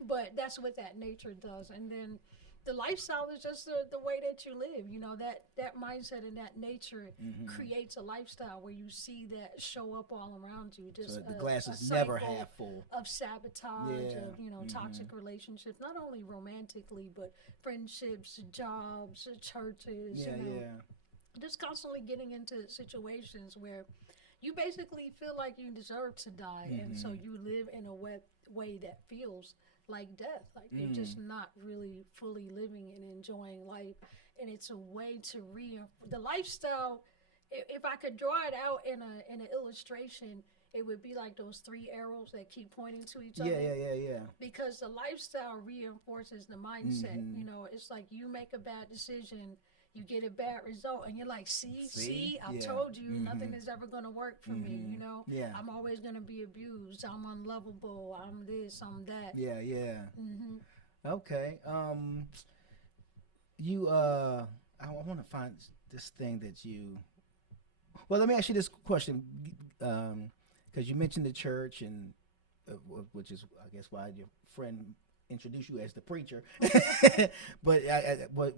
But that's what that nature does. And then the lifestyle is just the way that you live. You know, that mindset and that nature creates a lifestyle where you see that show up all around you. Just so the glass is never half full. Of sabotage, of, you know, toxic relationships, not only romantically, but friendships, jobs, churches, you know. Just constantly getting into situations where you basically feel like you deserve to die, and so you live in a way that feels like death. Like you're just not really fully living and enjoying life, and it's a way to the lifestyle. If I could draw it out in an illustration, it would be like those three arrows that keep pointing to each other. Yeah. Because the lifestyle reinforces the mindset. You know, it's like you make a bad decision, you get a bad result, and you're like, see, I told you nothing is ever going to work for me. You know, I'm always going to be abused. I'm unlovable. I'm this, I'm that. Yeah. Okay. You I want to find this thing that you. Well, let me ask you this question, because you mentioned the church, and which is, I guess, why your friend introduced you as the preacher. But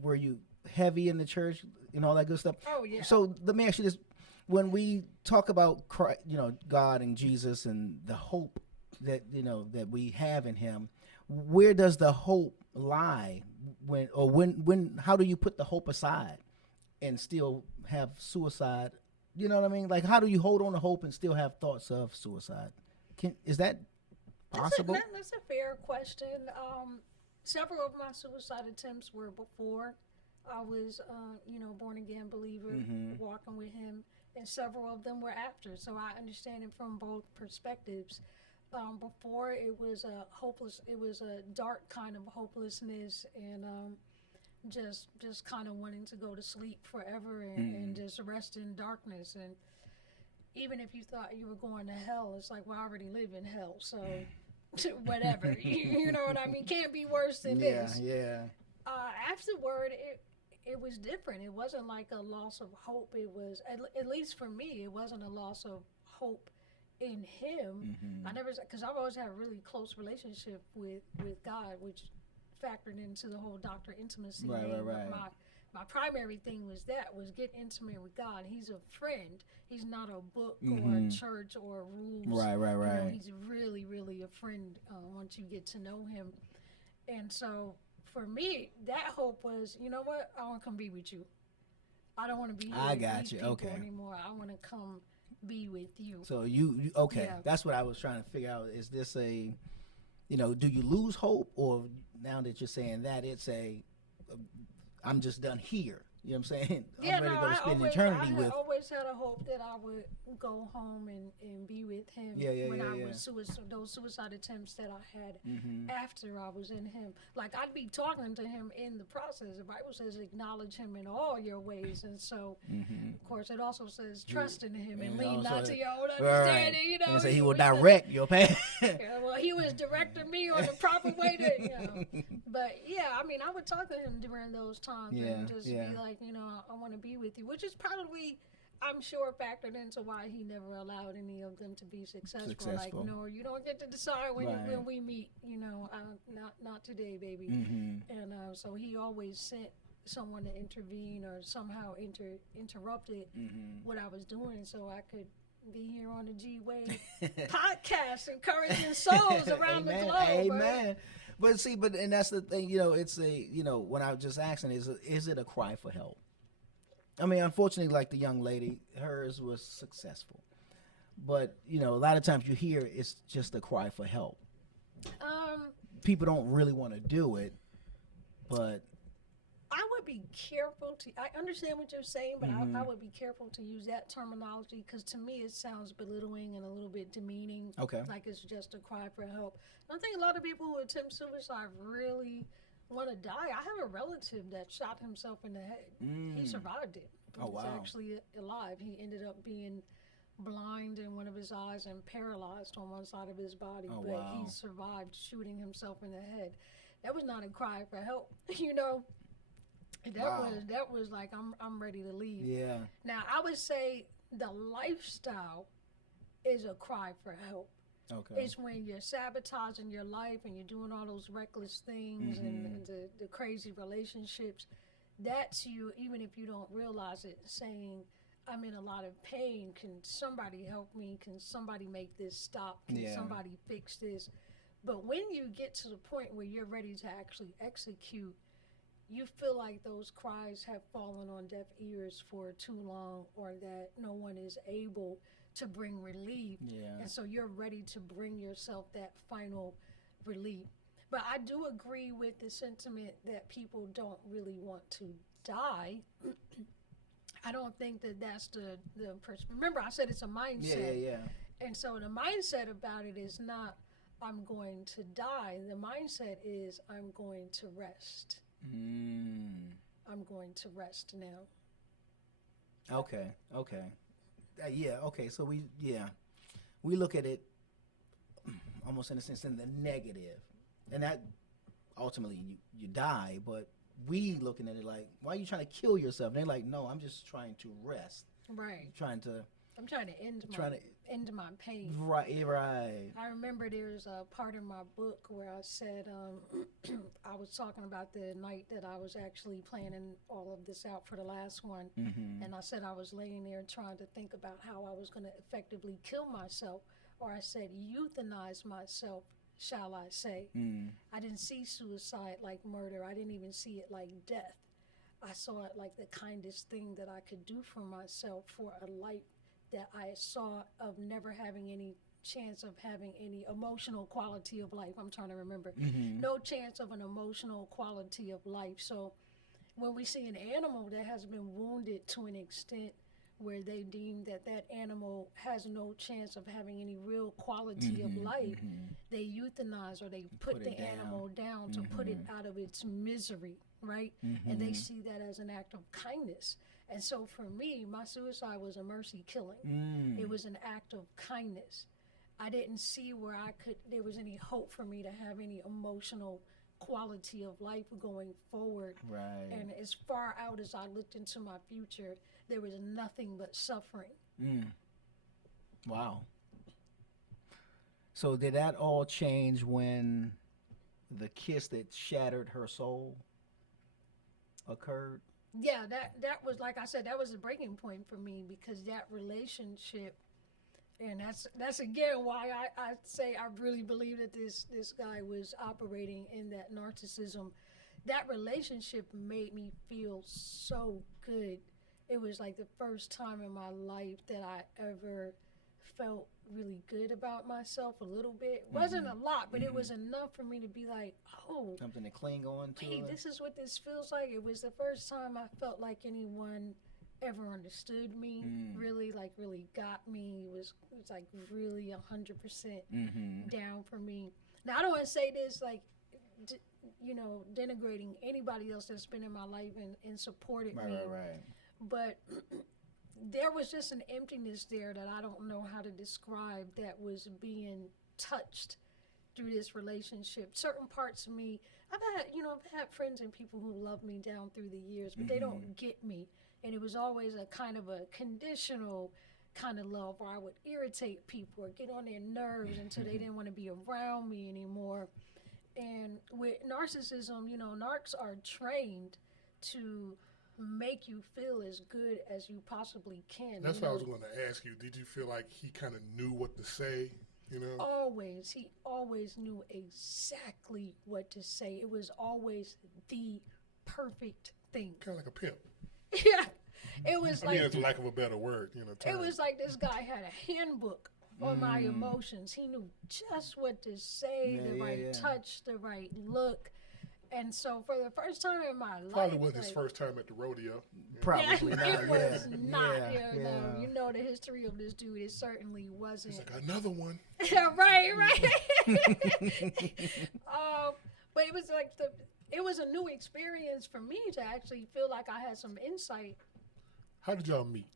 were you heavy in the church and all that good stuff? Oh yeah. So let me ask you this: when we talk about Christ, God and Jesus and the hope that that we have in Him, where does the hope lie? When how do you put the hope aside and still have suicide? You know what I mean? Like, how do you hold on to hope and still have thoughts of suicide? Is that possible? That's a fair question. Several of my suicide attempts were before I was, born again believer, walking with Him, and several of them were after. So I understand it from both perspectives. Before it was a dark kind of hopelessness, and just kind of wanting to go to sleep forever and just rest in darkness. And even if you thought you were going to hell, it's like, well, I already live in hell, so whatever. You know what I mean? Can't be worse than this. Yeah. Afterward, it was different. It wasn't like a loss of hope. It was, at least for me, it wasn't a loss of hope in Him. I never, because I've always had a really close relationship with God, which factored into the whole doctor intimacy thing. Right. But my primary thing was get intimate with God. He's a friend. He's not a book or a church or rules. Right. You know, he's really, really a friend once you get to know Him. And so for me, that hope was, you know what? I want to come be with you. I don't want to be here with these people anymore. I want to come be with you. So you okay? Yeah. That's what I was trying to figure out. Is this do you lose hope, or now that you're saying that it's I'm just done here? You know what I'm saying? I'm ready to go to spend eternity with. I always had a hope that I would go home and be with Him. When I was those suicide attempts that I had after I was in Him. Like, I'd be talking to Him in the process. The Bible says acknowledge Him in all your ways, and so of course it also says trust in Him and lean not to your own understanding. You know, and so He will direct your path. Well, He was directing me on the proper way to. But yeah, I mean, I would talk to Him during those times and just be like, I want to be with you, which is probably, I'm sure, factored into why He never allowed any of them to be successful. Like, no, you don't get to decide when we meet. Not today, baby. And so He always sent someone to intervene or somehow interrupted what I was doing, so I could be here on the G-Wave podcast, encouraging souls around the globe. Amen. Right? But that's the thing. It's when I was just asking, is it a cry for help? I mean, unfortunately, like the young lady, hers was successful. But, a lot of times you hear it's just a cry for help. People don't really want to do it, but I would be careful I understand what you're saying, but I would be careful to use that terminology, because to me it sounds belittling and a little bit demeaning. Okay. Like it's just a cry for help. I think a lot of people who attempt suicide really want to die. I have a relative that shot himself in the head. He survived it. He's actually alive. He ended up being blind in one of his eyes and paralyzed on one side of his body, he survived shooting himself in the head. That was not a cry for help, That was like, I'm ready to leave. Yeah. Now I would say the lifestyle is a cry for help. Okay. It's when you're sabotaging your life and you're doing all those reckless things and the crazy relationships. That's you, even if you don't realize it, saying, I'm in a lot of pain. Can somebody help me? Can somebody make this stop? Can somebody fix this? But when you get to the point where you're ready to actually execute, you feel like those cries have fallen on deaf ears for too long, or that no one is able to bring relief. Yeah. And so you're ready to bring yourself that final relief. But I do agree with the sentiment that people don't really want to die. I don't think that that's the remember, I said it's a mindset. Yeah. And so the mindset about it is not, I'm going to die. The mindset is, I'm going to rest. I'm going to rest now. Okay. Okay. So we look at it almost in a sense in the negative, and that ultimately you die. But we looking at it like, why are you trying to kill yourself? And they're like, no, I'm just trying to rest. Right. I'm trying to end my pain. Right. I remember there's a part in my book where I said I was talking about the night that I was actually planning all of this out for the last one, and I said I was laying there trying to think about how I was going to effectively kill myself, or I said euthanize myself, shall I say. I didn't see suicide like murder. I didn't even see it like death. I saw it like the kindest thing that I could do for myself, for a life that I saw of never having any chance of having any emotional quality of life. I'm trying to remember. No chance of an emotional quality of life. So when we see an animal that has been wounded to an extent where they deem that that animal has no chance of having any real quality of life, they euthanize, or they put the animal down to put it out of its misery, right? And they see that as an act of kindness. And so for me, my suicide was a mercy killing. It was an act of kindness. I didn't see where there was any hope for me to have any emotional quality of life going forward. Right. And as far out as I looked into my future, there was nothing but suffering. Wow. So did that all change when the kiss that shattered her soul occurred? Yeah, that was, like I said, that was a breaking point for me, because that relationship, and that's again why I say I really believe that this guy was operating in that narcissism. That relationship made me feel so good. It was like the first time in my life that I ever felt really good about myself a little bit. Wasn't a lot, but it was enough for me to be like, oh, something to cling on to. Hey, this is what this feels like. It was the first time I felt like anyone ever understood me, really got me. It was like really 100% down for me. Now, I don't want to say this like, denigrating anybody else that's been in my life and supported me. Right. But there was just an emptiness there that I don't know how to describe, that was being touched through this relationship. Certain parts of me, I've had friends and people who love me down through the years, but they don't get me. And it was always a kind of a conditional kind of love, where I would irritate people or get on their nerves until they didn't want to be around me anymore. And with narcissism, narcs are trained to make you feel as good as you possibly can. That's what I was going to ask you. Did you feel like he kind of knew what to say? Always. He always knew exactly what to say. It was always the perfect thing. Kind of like a pimp. Yeah. It was it's lack of a better word, term. It was like this guy had a handbook on my emotions. He knew just what to say, the right touch, the right look. And so for the first time in my life... Probably wasn't his first time at the rodeo. Probably not. It was not. Yeah. You know the history of this dude. It certainly wasn't. He's like, another one. Right. But it was like it was a new experience for me to actually feel like I had some insight. How did y'all meet?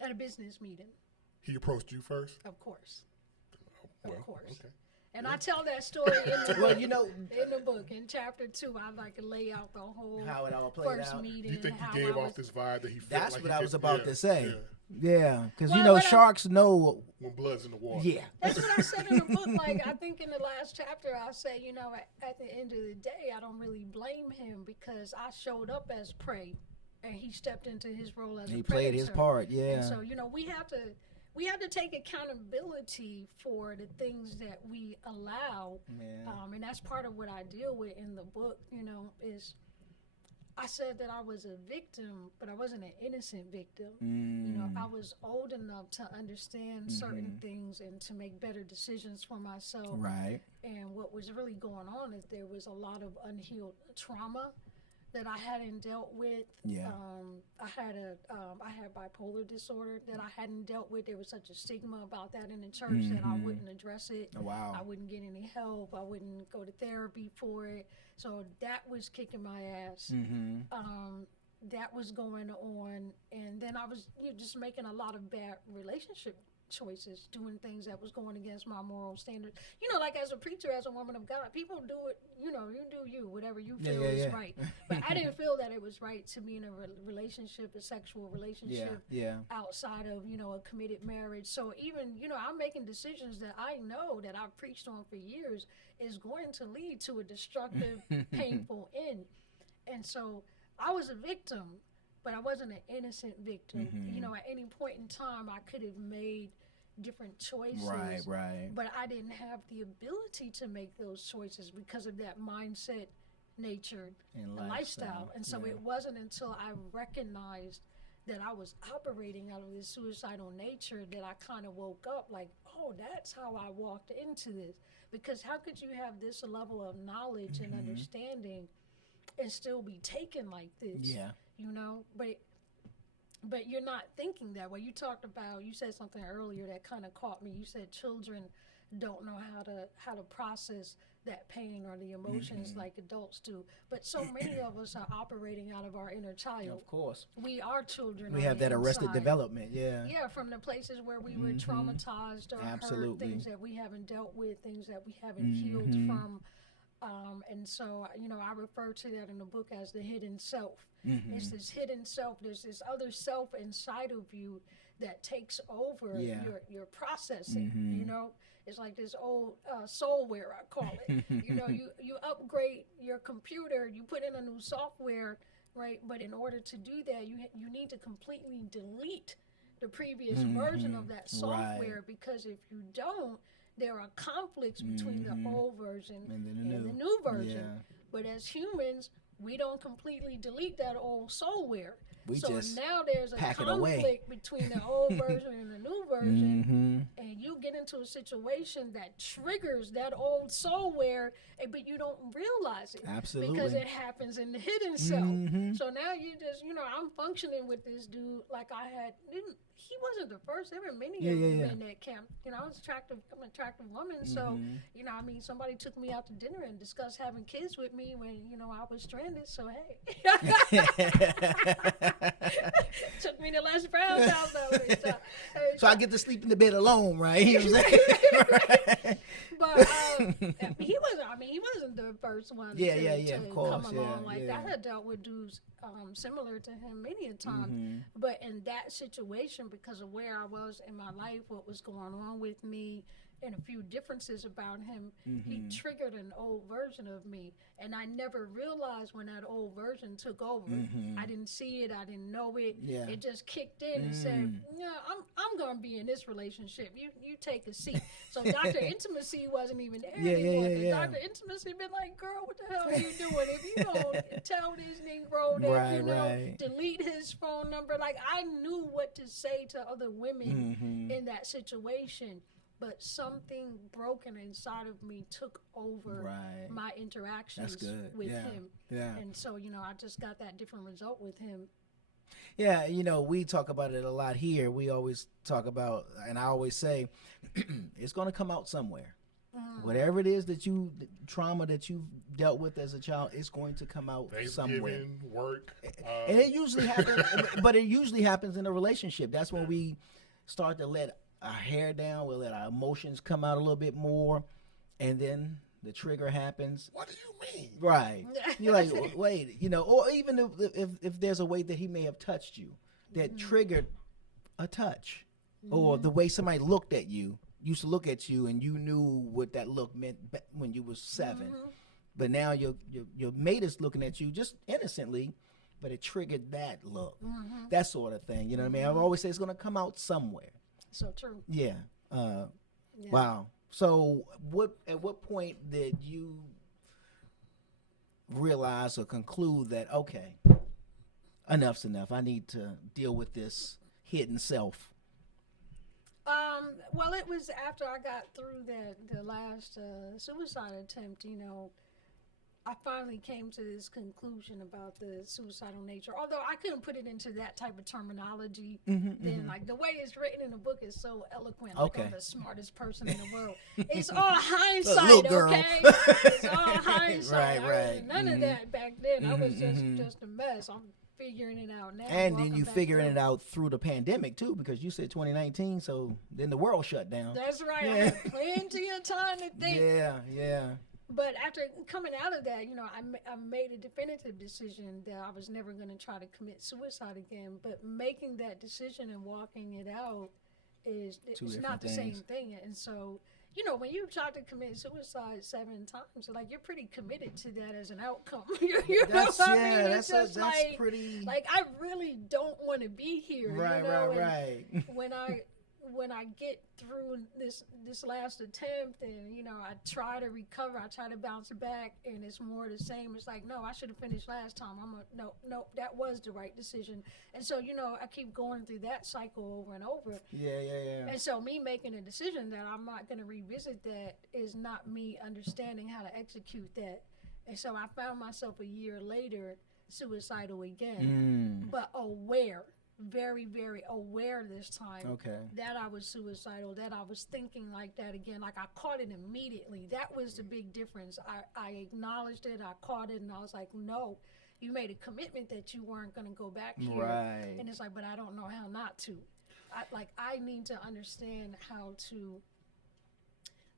At a business meeting. He approached you first? Of course. Well, of course. Okay. And I tell that story in the Well, in the book, in chapter 2, I lay out the whole how it all played first out. meeting. You think he gave off this vibe that he felt That's like what he I was could- about to say. Yeah. Because Well, sharks know. When blood's in the water. Yeah. That's what I said in the book. Like, I think in the last chapter, I say, at the end of the day, I don't really blame him, because I showed up as prey, and he stepped into his role as a He predator. played his part. Yeah. And so, we have to take accountability for the things that we allow. Yeah. And that's part of what I deal with in the book, is I said that I was a victim, but I wasn't an innocent victim. Mm. You know, I was old enough to understand certain things and to make better decisions for myself. Right. And what was really going on is there was a lot of unhealed trauma that I hadn't dealt with. Yeah. I had bipolar disorder that I hadn't dealt with. There was such a stigma about that in the church that I wouldn't address it. Oh, wow. I wouldn't get any help. I wouldn't go to therapy for it. So that was kicking my ass. That was going on, and then I was just making a lot of bad relationship choices, doing things that was going against my moral standards. You know, like as a preacher, as a woman of God, people do it, you know, you do you, whatever you feel is right. But I didn't feel that it was right to be in a relationship, a sexual relationship, outside of, you know, a committed marriage. So even, you know, I'm making decisions that I know that I've preached on for years is going to lead to a destructive, painful end. And so I was a victim, but I wasn't an innocent victim. You know, at any point in time, I could have made different choices. Right. But I didn't have the ability to make those choices because of that mindset, nature, and lifestyle. And so it wasn't until I recognized that I was operating out of this suicidal nature that I kind of woke up like, oh, that's how I walked into this. Because how could you have this level of knowledge and understanding and still be taken like this? Yeah. You know, but you're not thinking that way. You said something earlier that kind of caught me. You said children don't know how to process that pain or the emotions like adults do. But so many of us are operating out of our inner child. Of course. We are children. We on have the that arrested inside. development. Yeah. Yeah, from the places where we were traumatized or hurt, things that we haven't dealt with, things that we haven't healed from. And so, you know, I refer to that in the book as the hidden self. It's this hidden self. There's this other self inside of you that takes over your processing. You know, it's like this old soulware, I call it. You know, you upgrade your computer, you put in a new software, right? But in order to do that, you need to completely delete the previous version of that software, because if you don't, there are conflicts between the old version and the new version. But as humans, we don't completely delete that old soulware. So now there's a conflict between the old version and the new version, and you get into a situation that triggers that old soulware, but you don't realize it. Absolutely. Because it happens in the hidden self. So now you just, you know, I'm functioning with this dude like he wasn't the first. There were many of men that camp. You know, I'm an attractive woman. So, you know, I mean, somebody took me out to dinner and discussed having kids with me when, you know, I was stranded. So, hey. Took me to Les Brown's house though. So I get to sleep in the bed alone, right? You know what I'm saying? But he wasn't the first one to of course, come along like that. I had dealt with dudes similar to him many a time. But in that situation, because of where I was in my life, what was going on with me, and a few differences about him, he triggered an old version of me. And I never realized when that old version took over. I didn't see it. I didn't know it. It just kicked in and said, "No, I'm going to be in this relationship. You take a seat." So Dr. Intimacy wasn't even there anymore. Dr. Intimacy been like, "Girl, what the hell are you doing? If you don't tell this Negro that, delete his phone number." Like, I knew what to say to other women in that situation. But something broken inside of me took over my interactions with him. And so, you know, I just got that different result with him. Yeah, you know, we talk about it a lot here. We always talk about, and I always say, it's going to come out somewhere. Whatever it is the trauma that you've dealt with as a child, it's going to come out somewhere. Work. And it usually happens, but it usually happens in a relationship. That's when we start to let our hair down, we'll let our emotions come out a little bit more, and then the trigger happens. What do you mean? Right. You're like, wait, you know, or even if there's a way that he may have touched you that triggered a touch, or the way somebody looked at you, used to look at you, and you knew what that look meant when you was 7. But now your mate is looking at you just innocently, but it triggered that look, that sort of thing. You know what I mean? I always say it's going to come out somewhere. So true. Yeah. Wow. So at what point did you realize or conclude that, okay, enough's enough. I need to deal with this hidden self? Well, it was after I got through the last suicide attempt, I finally came to this conclusion about the suicidal nature. Although I couldn't put it into that type of terminology, then like the way it's written in the book is so eloquent. Like I'm the smartest person in the world. It's all hindsight, okay? It's all hindsight. Right. None of that back then. I was just a mess. I'm figuring it out now. And then you figuring it out through the pandemic too, because you said 2019, so then the world shut down. That's right. Yeah. I had plenty of time to think. Yeah. But after coming out of that, I made a definitive decision that I was never going to try to commit suicide again. But making that decision and walking it out it's not the same thing. And so, when you try to commit suicide 7 times, like you're pretty committed to that as an outcome. you know what I mean? It's just that's pretty. Like I really don't want to be here. Right. When I get through this last attempt and I try to recover, I try to bounce back, and it's more the same. It's like, no, I should have finished last time. No, that was the right decision. And so I keep going through that cycle over and over. Yeah. And so me making a decision that I'm not going to revisit that is not me understanding how to execute that. And so I found myself a year later suicidal again, but aware. Very, very aware this time that I was suicidal, that I was thinking like that again. Like I caught it immediately. That was the big difference. I acknowledged it, I caught it, and I was like, no, you made a commitment that you weren't going to go back here. Right. And it's like, but I don't know how not to. I need to understand how to.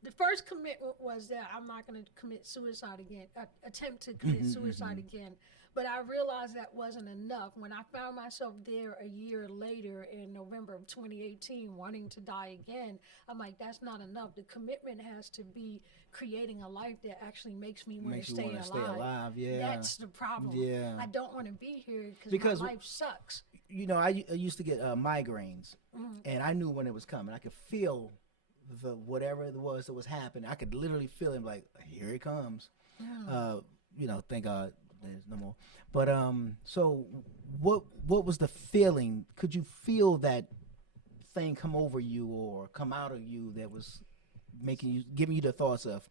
The first commitment was that I'm not going to commit suicide again, attempt to commit suicide again. But I realized that wasn't enough. When I found myself there a year later in November of 2018 wanting to die again, I'm like, that's not enough. The commitment has to be creating a life that actually makes me want to stay alive. Yeah. That's the problem. Yeah. I don't want to be here because my life sucks. I used to get migraines, and I knew when it was coming. I could feel whatever it was that was happening. I could literally feel it, like, here it comes. Thank God there's no more. But so what was the feeling? Could you feel that thing come over you or come out of you that was giving you the thoughts of,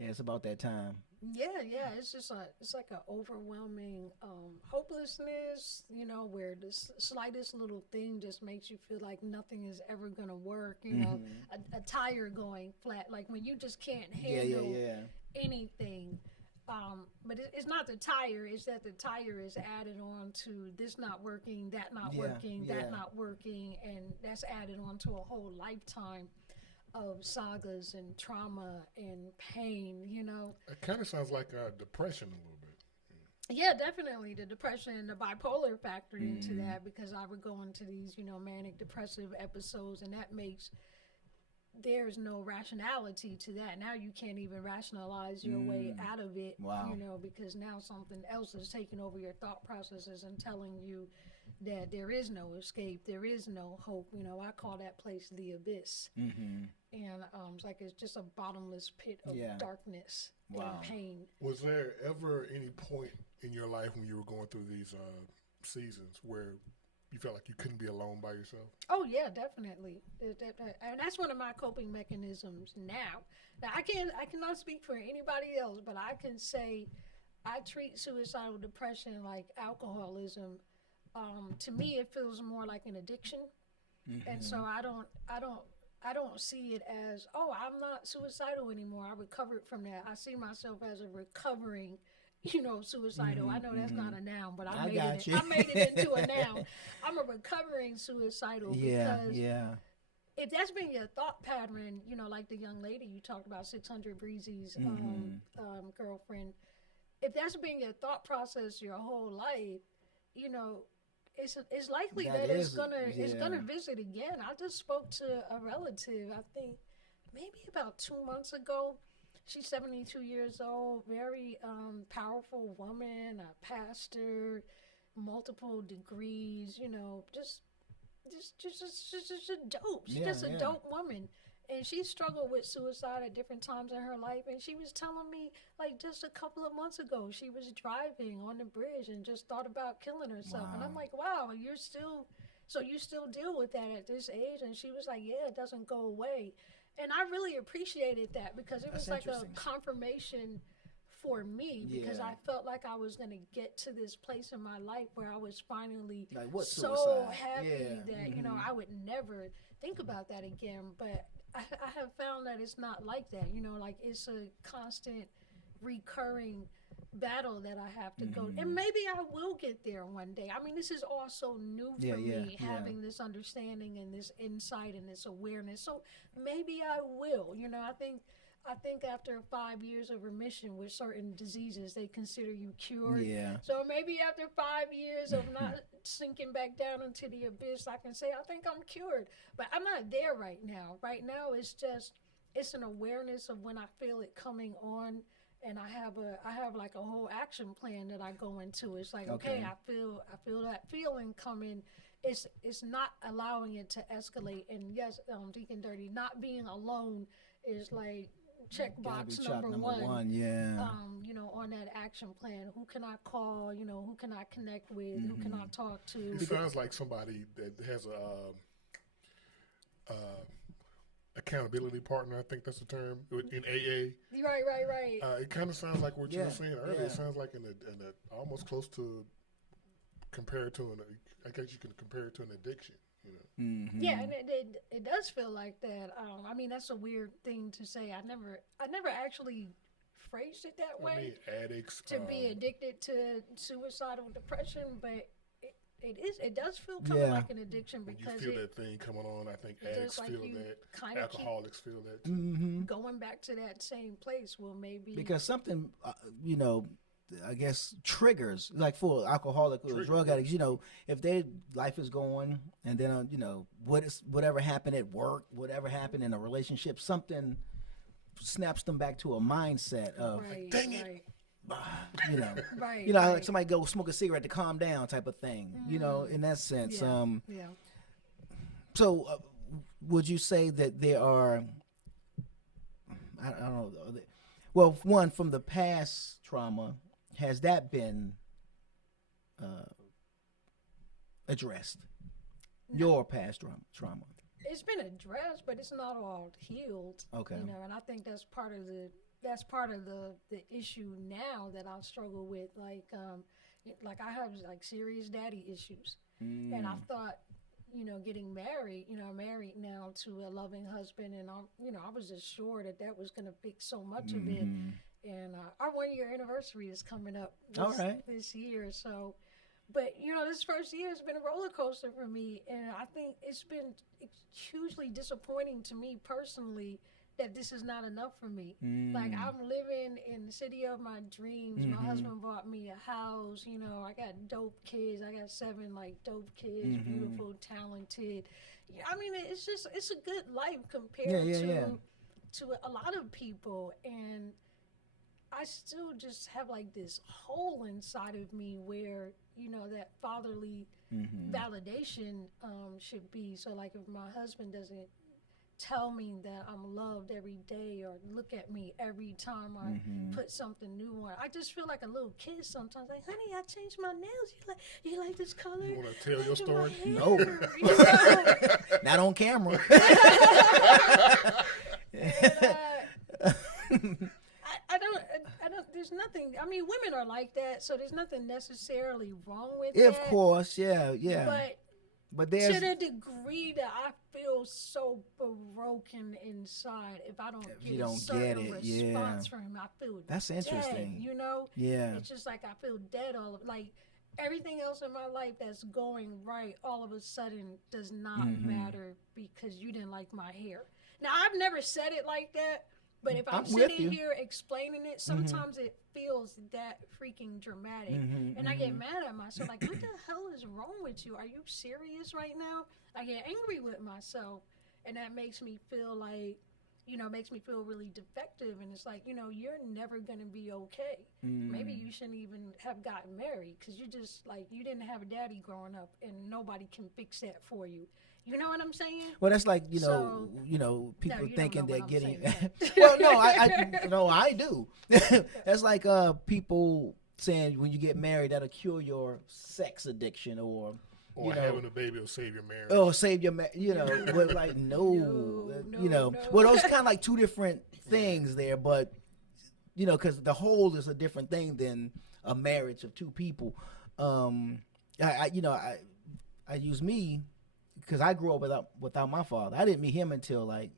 yeah, it's about that time? Yeah. It's just it's like an overwhelming hopelessness, where the slightest little thing just makes you feel like nothing is ever gonna work. A tire going flat, like when you just can't handle anything. But it's not the tire, it's that the tire is added on to this not working, that not working, that not working, and that's added on to a whole lifetime of sagas and trauma and pain, It kind of sounds like depression a little bit. Yeah, definitely. The depression and the bipolar factored into that, because I would go into these, manic depressive episodes, and that makes there's no rationality to that. Now you can't even rationalize your way out of it, because now something else is taking over your thought processes and telling you that there is no escape, there is no hope. I call that place the abyss. And it's just a bottomless pit of darkness and pain. Was there ever any point in your life when you were going through these seasons where you felt like you couldn't be alone by yourself? Oh yeah, definitely. And that's one of my coping mechanisms now. Now I cannot speak for anybody else, but I can say I treat suicidal depression like alcoholism. To me, it feels more like an addiction, and so I don't see it as, oh, I'm not suicidal anymore. I recovered from that. I see myself as a recovering, suicidal. I know that's not a noun, but I made it into a noun. I'm a recovering suicidal because if that's been your thought pattern, like the young lady you talked about, 600 Breezy's girlfriend, if that's been your thought process your whole life, it's likely that it's gonna visit again. I just spoke to a relative, I think maybe about 2 months ago. She's 72 years old, very powerful woman, a pastor, multiple degrees, just a dope. She's just a dope woman. And she struggled with suicide at different times in her life. And she was telling me, like, just a couple of months ago, she was driving on the bridge and just thought about killing herself. And I'm like, wow, so you still deal with that at this age? And she was like, yeah, it doesn't go away. And I really appreciated that because it was like a confirmation for me, because I felt like I was going to get to this place in my life where I was finally Like, so suicide? happy that, you know, I would never think about that again. But I have found that it's not like that, you know, like it's a constant recurring battle that I have to go. And maybe I will get there one day. I mean, this is all so new for me, having this understanding and this insight and this awareness. So maybe I will, you know. I think after 5 years of remission with certain diseases, they consider you cured. Yeah. So maybe after 5 years of not sinking back down into the abyss, I can say I think I'm cured. But I'm not there right now. Right now, it's an awareness of when I feel it coming on, and I have like a whole action plan that I go into. It's like, okay, I feel that feeling coming. It's not allowing it to escalate. And yes, Deacon Dirty, not being alone is like checkbox number one. Yeah. You know, on that action plan, who can I call? You know, who can I connect with? Who can I talk to? It sounds like somebody that has a accountability partner. I think that's the term in AA. Right. It kind of sounds like what you were saying earlier. Yeah. It sounds like in a almost close to compared to I guess you can compare it to an addiction. You know? Yeah, and it does feel like that. I mean, that's a weird thing to say. I never actually phrased it that way. I mean, addicts to be addicted to suicidal depression, but it does feel kind of like an addiction, because you feel that thing coming on. I think addicts like feel that. Alcoholics feel that too. Going back to that same place. Well, maybe because something, you know, I guess triggers, like for alcoholic or drug addicts, you know, if their life is going and then, you know, whatever happened at work, whatever happened in a relationship, something snaps them back to a mindset of, dang it. You know, you know, like somebody go smoke a cigarette to calm down type of thing, you know, in that sense. So would you say that there are, I don't know, well, one, from the past trauma, has that been addressed? No. Your past trauma? It's been addressed, but it's not all healed. Okay. You know, and I think that's part of the issue now that I struggle with. Like I have like serious daddy issues, and I thought, you know, getting married, you know, I'm married now to a loving husband, and I was just sure that was going to fix so much of it. And our 1 year anniversary is coming up this year. So, but you know, this first year has been a roller coaster for me, and I think it's been hugely disappointing to me personally that this is not enough for me. Like, I'm living in the city of my dreams. My husband bought me a house. You know, I got dope kids. I got 7 like dope kids, beautiful, talented. I mean, it's a good life compared to a lot of people, and I still just have like this hole inside of me where, you know, that fatherly validation should be. So like if my husband doesn't tell me that I'm loved every day or look at me every time I put something new on, I just feel like a little kid sometimes. Like, honey, I changed my nails. You like this color? You want to tell your story? No. Not on camera. I don't, there's nothing, I mean, women are like that, so there's nothing necessarily wrong with Yeah, that. of course, yeah. But there's, to the degree that I feel so broken inside, if I don't get a certain response from him, I feel that's interesting. Dead, you know? Yeah. It's just like I feel dead like everything else in my life that's going right all of a sudden does not matter because you didn't like my hair. Now, I've never said it like that, but if I'm sitting here explaining it, sometimes it feels that freaking dramatic. And I get mad at myself, like, what the hell is wrong with you? Are you serious right now? I get angry with myself, and that makes me feel like, you know, makes me feel really defective. And it's like, you know, you're never going to be okay. Maybe you shouldn't even have gotten married because you just, like, you didn't have a daddy growing up, and nobody can fix that for you. You know what I'm saying? Well, that's like So- people No, you don't thinking know they're what I'm getting. saying. Well, no, I do. That's like people saying when you get married that'll cure your sex addiction or having a baby will save your marriage. oh save your but like No, no. well those kind of like two different things there, but because the whole is a different thing than a marriage of two people. I use me because I grew up without my father. I didn't meet him until like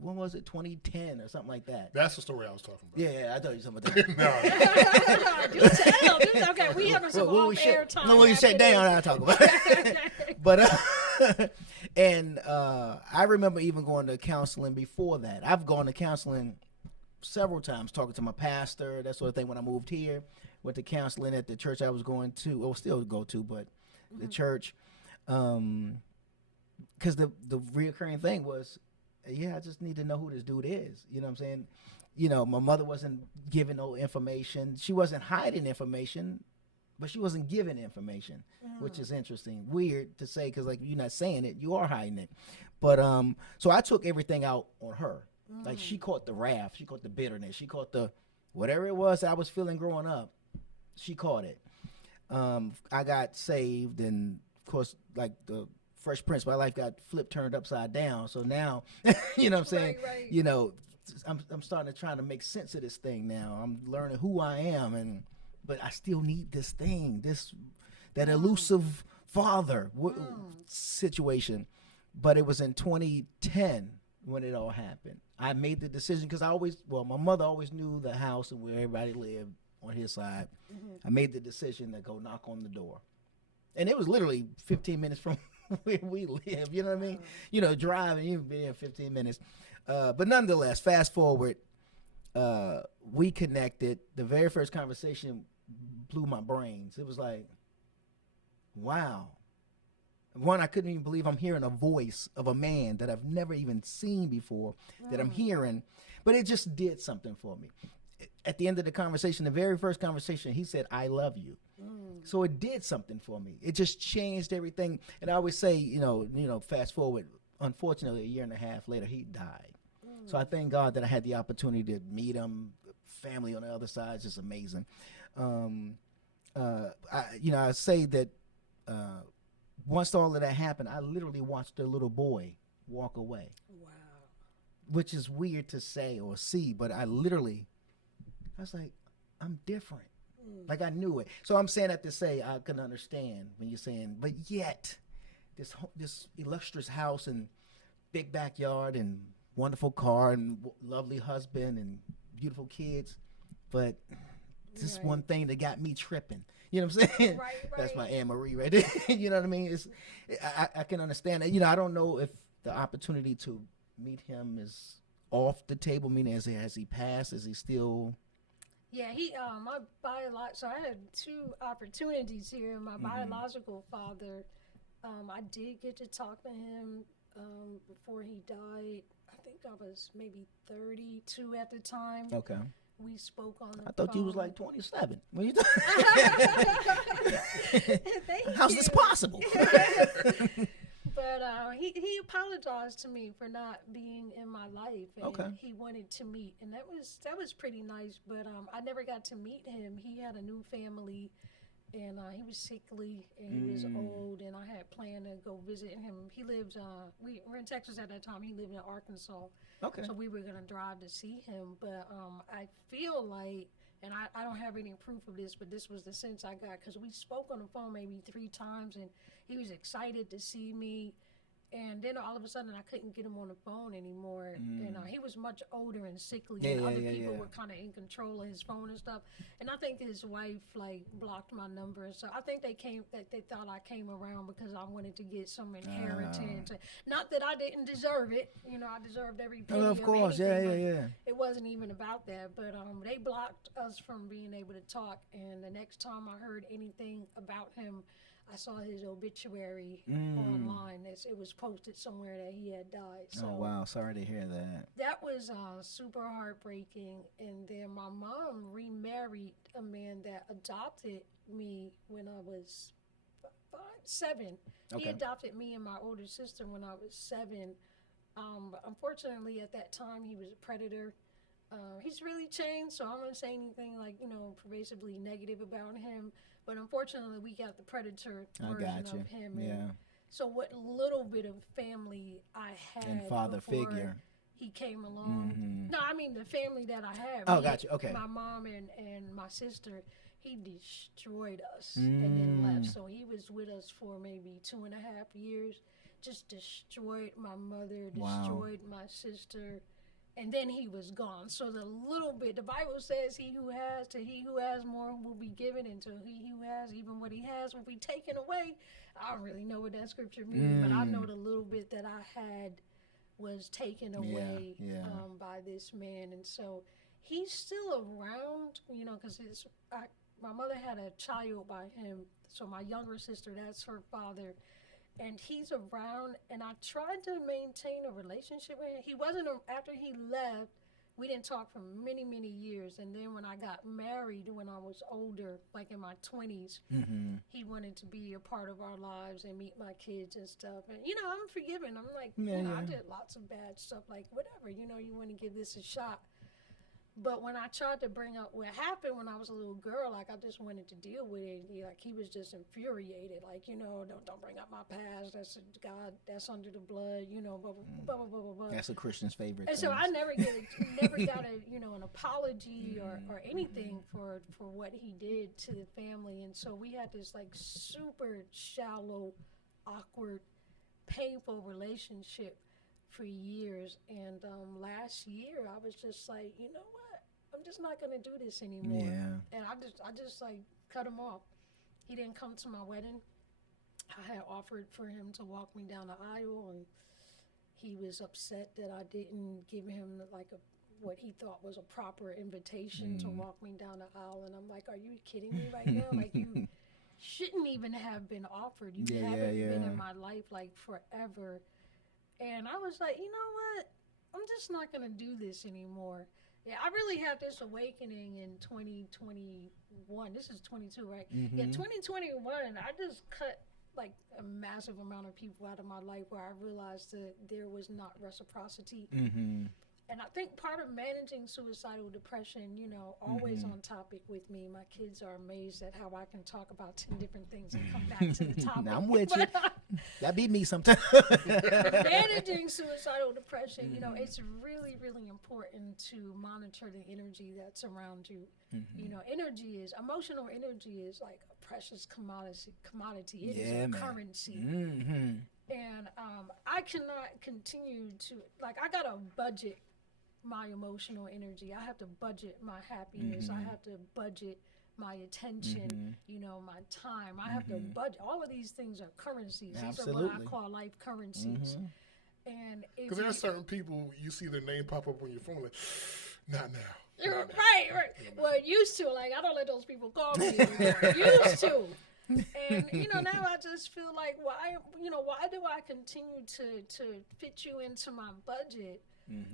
when was it, 2010 or something like that. That's the story I was talking about. Yeah, I thought you something about that. No. Do tell. Okay, we having some off-air time. No, when you after shut down, this. I'll talk about it. But I remember even going to counseling before that. I've gone to counseling several times, talking to my pastor, that sort of thing. When I moved here, went to counseling at the church I was going to, or still go to, but the church, because the reoccurring thing was, I just need to know who this dude is. You know what I'm saying? My mother wasn't giving no information. She wasn't hiding information, but she wasn't giving information, which is interesting. Weird to say because, like, you're not saying it, you are hiding it. But so I took everything out on her. Like, she caught the wrath, she caught the bitterness, she caught the whatever it was that I was feeling growing up. She caught it. I got saved, and of course, like the Fresh Prince, my life got turned upside down. So now, you know what I'm saying? Right. I'm starting to try to make sense of this thing now. I'm learning who I am, but I still need this thing, that elusive father situation. But it was in 2010 when it all happened. I made the decision because my mother always knew the house and where everybody lived on his side. I made the decision to go knock on the door. And it was literally 15 minutes from where we live, you know what I mean? Driving, even being 15 minutes. But nonetheless, fast forward, we connected. The very first conversation blew my brains. It was like, wow. One, I couldn't even believe I'm hearing a voice of a man that I've never even seen before, that I'm hearing. But it just did something for me. At the end of the conversation, the very first conversation, he said, "I love you." So it did something for me. It just changed everything. And I always say, fast forward, unfortunately, a year and a half later, he died. So I thank God that I had the opportunity to meet him. Family on the other side is just amazing. I say that once all of that happened, I literally watched a little boy walk away. Wow. Which is weird to say or see, but I was like, I'm different. Like, I knew it. So I'm saying that to say I can understand when you're saying, but yet this illustrious house and big backyard and wonderful car and lovely husband and beautiful kids, but this one thing that got me tripping. You know what I'm saying? Right. That's my Anne Marie right there. You know what I mean? I can understand that. I don't know if the opportunity to meet him is off the table, meaning has he passed? Is he still... Yeah, so I had two opportunities here. My biological father, I did get to talk to him before he died. I think I was maybe 32 at the time. Okay. We spoke on the phone. I thought you was like 27. When you Thank How's you. this possible? But he apologized to me for not being in my life, and he wanted to meet, and that was pretty nice. But I never got to meet him. He had a new family, and he was sickly and he was old, and I had planned to go visit him. He lives we were in Texas at that time. He lived in Arkansas. Okay. So we were gonna drive to see him, but I feel like, and I don't have any proof of this, but this was the sense I got because we spoke on the phone maybe 3 times, and he was excited to see me. And then all of a sudden, I couldn't get him on the phone anymore. And he was much older and sickly, and other people were kind of in control of his phone and stuff. And I think his wife blocked my number. So I think they thought I came around because I wanted to get some inheritance. Not that I didn't deserve it. I deserved every penny of course, anything, yeah. It wasn't even about that. But they blocked us from being able to talk. And the next time I heard anything about him, I saw his obituary online. It was posted somewhere that he had died. So oh, wow. Sorry to hear that. that was super heartbreaking. And then my mom remarried a man that adopted me when I was 7. He Okay. adopted me and my older sister when I was 7. But unfortunately, at that time, he was a predator. He's really changed, so I'm not going to say anything like, pervasively negative about him. But unfortunately, we got the predator version of him. Yeah. And so what little bit of family I had And father before figure. he came along. Mhm. No, I mean the family that I have. Oh, gotcha. Okay. My mom and my sister, he destroyed us and then left. So he was with us for maybe 2.5 years. Just destroyed my mother, destroyed my sister, and then he was gone. So the little bit, the Bible says, he who has more will be given, and to he who has, even what he has will be taken away. I don't really know what that scripture means, but I know the little bit that I had was taken away by this man. And so he's still around, because my mother had a child by him. So my younger sister, that's her father. And he's around, and I tried to maintain a relationship with him. He wasn't, after he left, we didn't talk for many, many years. And then when I got married, when I was older, like in my 20s, he wanted to be a part of our lives and meet my kids and stuff. And, I'm forgiving. I'm like, I did lots of bad stuff, like whatever, you want to give this a shot. But when I tried to bring up what happened when I was a little girl, like I just wanted to deal with it. He was just infuriated, like, don't bring up my past. That's God. That's under the blood. Blah blah blah blah blah blah. That's a Christian's favorite. And so I never got an apology or anything for what he did to the family. And so we had this like super shallow, awkward, painful relationship for years. And last year I was just like, you know what? I'm just not gonna do this anymore. Yeah. And I just like cut him off. He didn't come to my wedding. I had offered for him to walk me down the aisle, and he was upset that I didn't give him like what he thought was a proper invitation to walk me down the aisle. And I'm like, are you kidding me right now? Like, you shouldn't even have been offered. You haven't been in my life like forever. And I was like, you know what? I'm just not going to do this anymore. Yeah, I really had this awakening in 2021. This is 22, right? Yeah, 2021, I just cut like a massive amount of people out of my life where I realized that there was not reciprocity. And I think part of managing suicidal depression, always on topic with me. My kids are amazed at how I can talk about 10 different things and come back to the topic. I'm with you. That beat me sometimes. Managing suicidal depression, it's really, really important to monitor the energy that's around you. Emotional energy is like a precious commodity. It is a currency. And I cannot continue to, I got to budget my emotional energy. I have to budget my happiness. I have to budget my attention, my time. I have to budget. All of these things are currencies. Absolutely. These are what I call life currencies. And because there are certain people, you see their name pop up on your phone, like, not now. Right. Well, used to, I don't let those people call me anymore. Used to. And, now I just feel like, why do I continue to fit you into my budget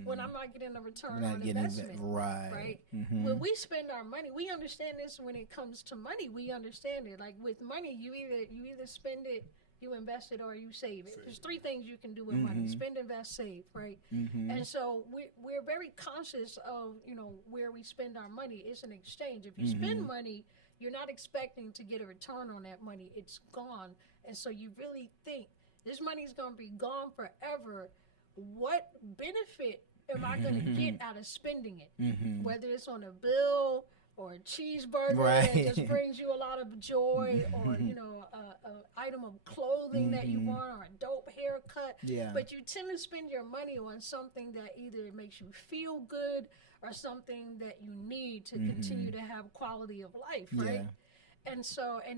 when I'm not getting a return on investment? Right. When we spend our money, we understand this when it comes to money. We understand it. Like with money, you either spend it, you invest it, or you save it. There's 3 things you can do with money: spend, invest, save, right? And so we're very conscious of, where we spend our money. It's an exchange. If you spend money, you're not expecting to get a return on that money. It's gone. And so you really think, this money's going to be gone forever. What benefit am I going to get out of spending it? Whether it's on a bill or a cheeseburger that just brings you a lot of joy, or an item of clothing that you want, or a dope haircut. But you tend to spend your money on something that either makes you feel good or something that you need to continue to have quality of life, right? And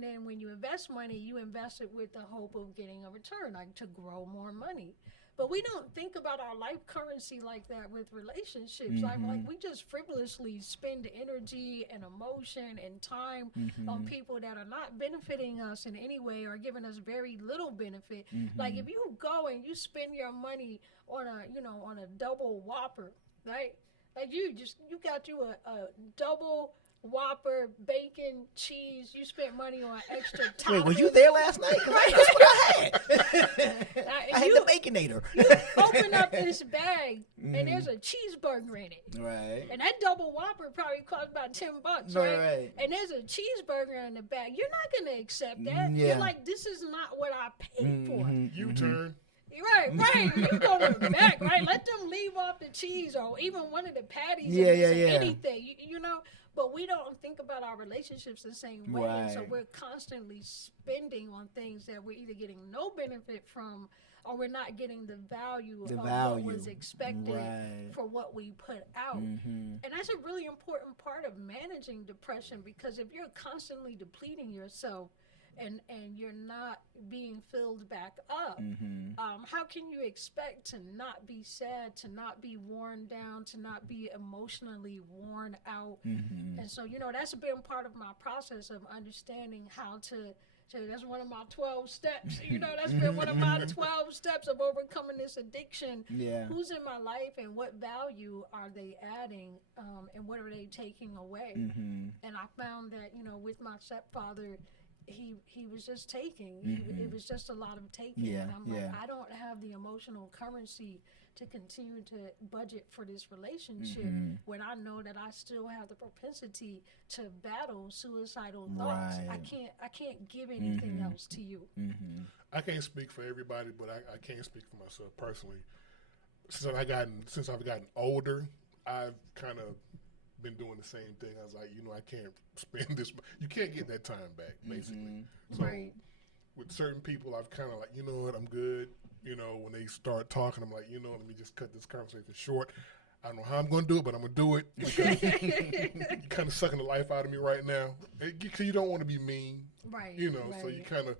then when you invest money, you invest it with the hope of getting a return, like to grow more money. But we don't think about our life currency like that with relationships. Like we just frivolously spend energy and emotion and time on people that are not benefiting us in any way or giving us very little benefit. Like if you go and you spend your money on a double Whopper, right? Like you got you a double Whopper, bacon, cheese. You spent money on extra toppings. Wait, was you there last night? 'Cause that's what I had. I had you, the Baconator. you open up this bag and there's a cheeseburger in it. Right. And that double Whopper probably cost about $10, right? And there's a cheeseburger in the bag. You're not gonna accept that. Yeah. You're like, this is not what I paid for. U-turn. Right. You going back, right? Let them leave off the cheese or even one of the patties. Yeah, and yeah. anything, you know. But we don't think about our relationships the same way. Right. So we're constantly spending on things that we're either getting no benefit from, or we're not getting the value of what was expected for what we put out. And that's a really important part of managing depression, because if you're constantly depleting yourself and you're not being filled back up, how can you expect to not be sad, to not be worn down, to not be emotionally worn out? And so, you know, that's been part of my process of understanding how to that's one of my 12 steps. You know, that's been one of my 12 steps of overcoming this addiction. Yeah. Who's in my life and what value are they adding, and what are they taking away? And I found that, you know, with my stepfather, he was just taking. It was just a lot of taking. Yeah, And I'm like, I don't have the emotional currency to continue to budget for this relationship when I know that I still have the propensity to battle suicidal thoughts. Right. I can't give anything else to you. I can't speak for everybody, but I can speak for myself personally. Since I've gotten older, I've kind of been doing the same thing. I was like, you know, I can't spend this. You can't get that time back, basically. So with certain people, I've kind of like, you know what, I'm good. You know, when they start talking, I'm like, you know, let me just cut this conversation short. I don't know how I'm going to do it, but I'm going to do it. Because you're kind of sucking the life out of me right now. Because you don't want to be mean. Right. You know, so you kind of,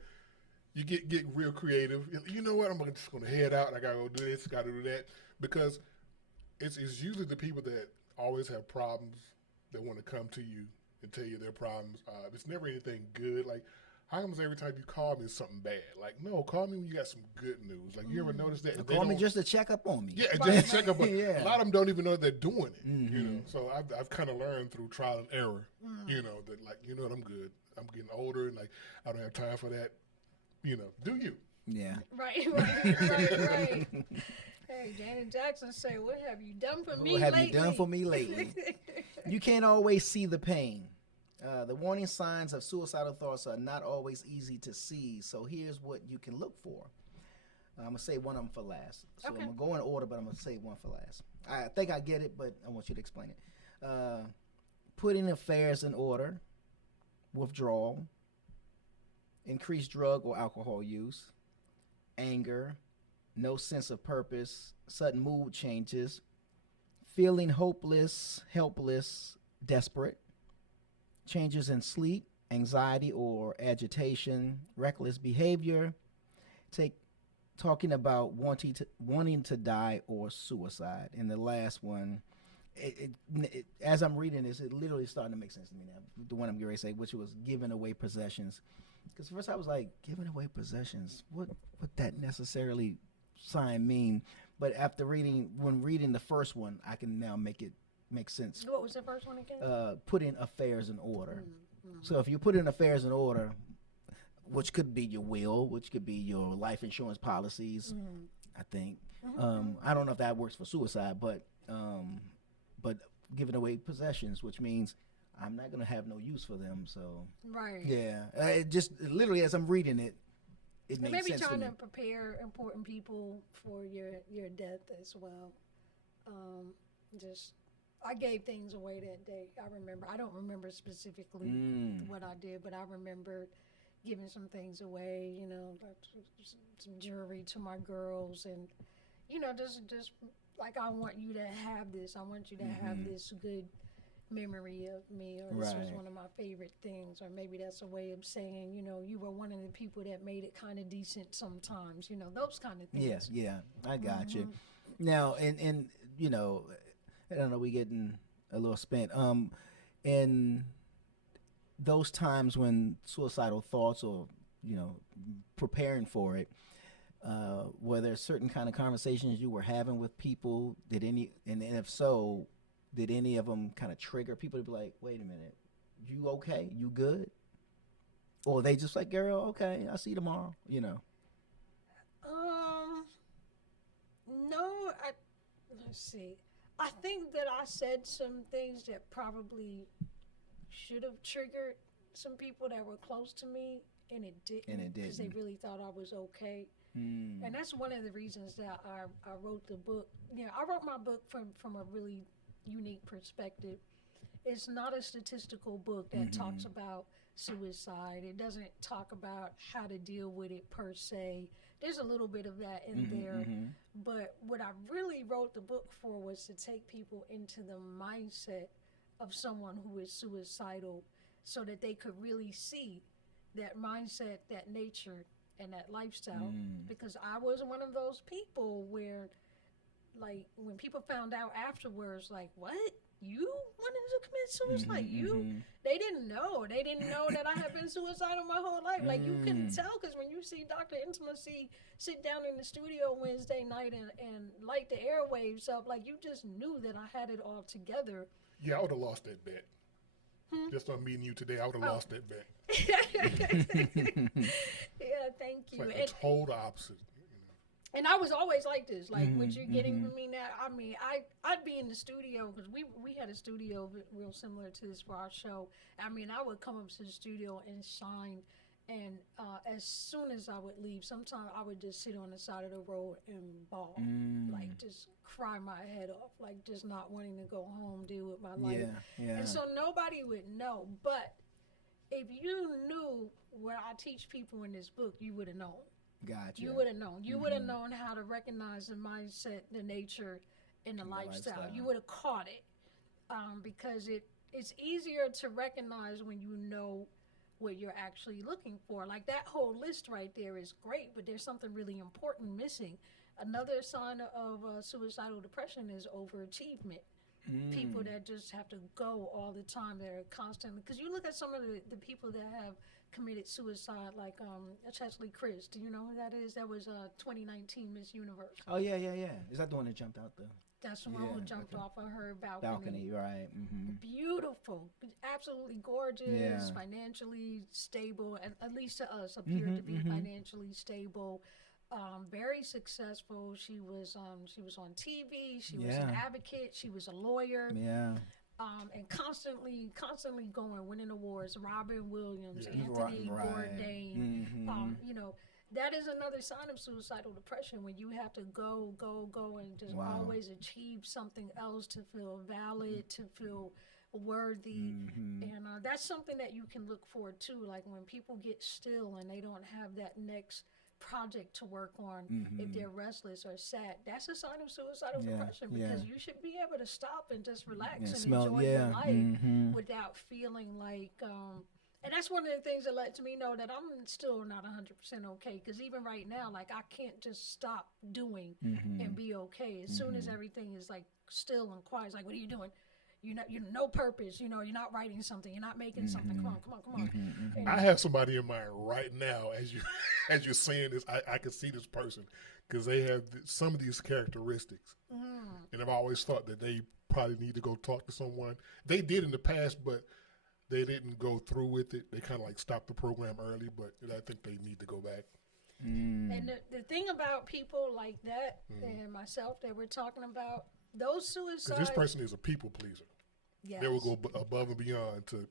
you get real creative. You know what, I'm just going to head out. I got to go do this, got to do that. Because it's usually the people that always have problems that want to come to you and tell you their problems. It's never anything good. Like, how comes every time you call me it's something bad? Like, no, call me when you got some good news. Like, you ever notice that? Call me just to check up on me. Yeah, just check up on me. A lot of them don't even know they're doing it. You know, so I've kind of learned through trial and error, you know, that like, you know what, I'm good. I'm getting older and like, I don't have time for that. You know, do you? Yeah. Right. Hey, Janet Jackson say, what have you done for me lately? What have you done for me lately? You can't always see the pain. The warning signs of suicidal thoughts are not always easy to see, so here's what you can look for. I'm going to say one of them for last. So I'm going to go in order, but I'm going to say one for last. I think I get it, but I want you to explain it. Putting affairs in order, withdrawal, increased drug or alcohol use, anger, no sense of purpose, sudden mood changes, feeling hopeless, helpless, desperate, changes in sleep, anxiety or agitation, reckless behavior, talking about wanting to die or suicide. And the last one, as I'm reading this, it literally starting to make sense to me now. The one I'm getting ready to say, which was giving away possessions. Because first I was like, giving away possessions, what that necessarily sign mean? But after reading the first one, I can now make sense. What was the first one again? Putting affairs in order. So if you put in affairs in order, which could be your will, which could be your life insurance policies, I think. I don't know if that works for suicide, but giving away possessions, which means I'm not going to have no use for them. So yeah, it just literally as I'm reading it, it makes sense to me. Maybe trying to prepare important people for your death as well. I gave things away that day. I don't remember specifically what I did, but I remember giving some things away, you know, like some jewelry to my girls, and, you know, just like, I want you to have this. I want you to have this good memory of me, or this was one of my favorite things, or maybe that's a way of saying, you know, you were one of the people that made it kind of decent sometimes, you know, those kind of things. Yeah, I got you. Now, and you know, I don't know, we getting a little spent. In those times when suicidal thoughts, or, you know, preparing for it, were there certain kind of conversations you were having with people? And if so, did any of them kind of trigger people to be like, wait a minute, you okay? You good? Or they just like, girl, okay, I'll see you tomorrow, you know. No, let's see. I think that I said some things that probably should have triggered some people that were close to me, and it didn't. And it Because they didn't. really thought I was okay. Mm. And that's one of the reasons that I wrote the book. Yeah, I wrote my book from a really unique perspective. It's not a statistical book that talks about suicide. It doesn't talk about how to deal with it per se. There's a little bit of that in there. But what I really wrote the book for was to take people into the mindset of someone who is suicidal so that they could really see that mindset, that nature, and that lifestyle. Because I was one of those people where, like, when people found out afterwards, like, what? You wanted to commit suicide? They didn't know. They didn't know that I had been suicidal my whole life. Like, you couldn't tell, because when you see Dr. Intimacy sit down in the studio Wednesday night and light the airwaves up, like, you just knew that I had it all together. Yeah, I would have lost that bet. Just on meeting you today, I would have lost that bet. Yeah, thank you. It's like the total opposite. And I was always like this. Like, what you're getting from me now, I mean, I'd be in the studio, because we had a studio real similar to this for our show. I mean, I would come up to the studio and shine, and as soon as I would leave, sometimes I would just sit on the side of the road and bawl, like just cry my head off, like just not wanting to go home, deal with my life. Yeah. And so nobody would know. But if you knew what I teach people in this book, you would have known. Gotcha. You would have known. You would have known how to recognize the mindset, the nature, and the lifestyle. You would have caught it, because it's easier to recognize when you know what you're actually looking for. Like, that whole list right there is great, but there's something really important missing. Another sign of suicidal depression is overachievement. People that just have to go all the time. They're constantly, because you look at some of the people that have committed suicide, like Chesley Chris. Do you know who that is? That was 2019 Miss Universe. Oh, yeah. Is that the one that jumped out the That's the one who jumped off of her balcony. balcony? Right. Beautiful, absolutely gorgeous, financially stable, at least to us, appeared to be financially stable. Very successful. She was on TV. She was an advocate. She was a lawyer. Yeah. And constantly going, winning awards. Robin Williams, Anthony Bourdain. You know, that is another sign of suicidal depression, when you have to go, and just always achieve something else to feel valid, to feel worthy. And that's something that you can look for too. Like, when people get still and they don't have that next project to work on, if they're restless or sad, that's a sign of suicidal depression, because you should be able to stop and just relax and enjoy your life without feeling like and that's one of the things that lets me know that I'm still not 100% okay, because even right now, like, I can't just stop doing and be okay. As soon as everything is like still and quiet, it's like, what are you doing? You're no purpose. You know, you're not writing something. You're not making something. Come on. And I have somebody in mind right now as you're saying this. I can see this person, because they have some of these characteristics, and I've always thought that they probably need to go talk to someone. They did in the past, but they didn't go through with it. They kind of like stopped the program early, but I think they need to go back. And the thing about people like that and myself that we're talking about, those suicides. Because this person is a people pleaser. Yes. They will go above and beyond to,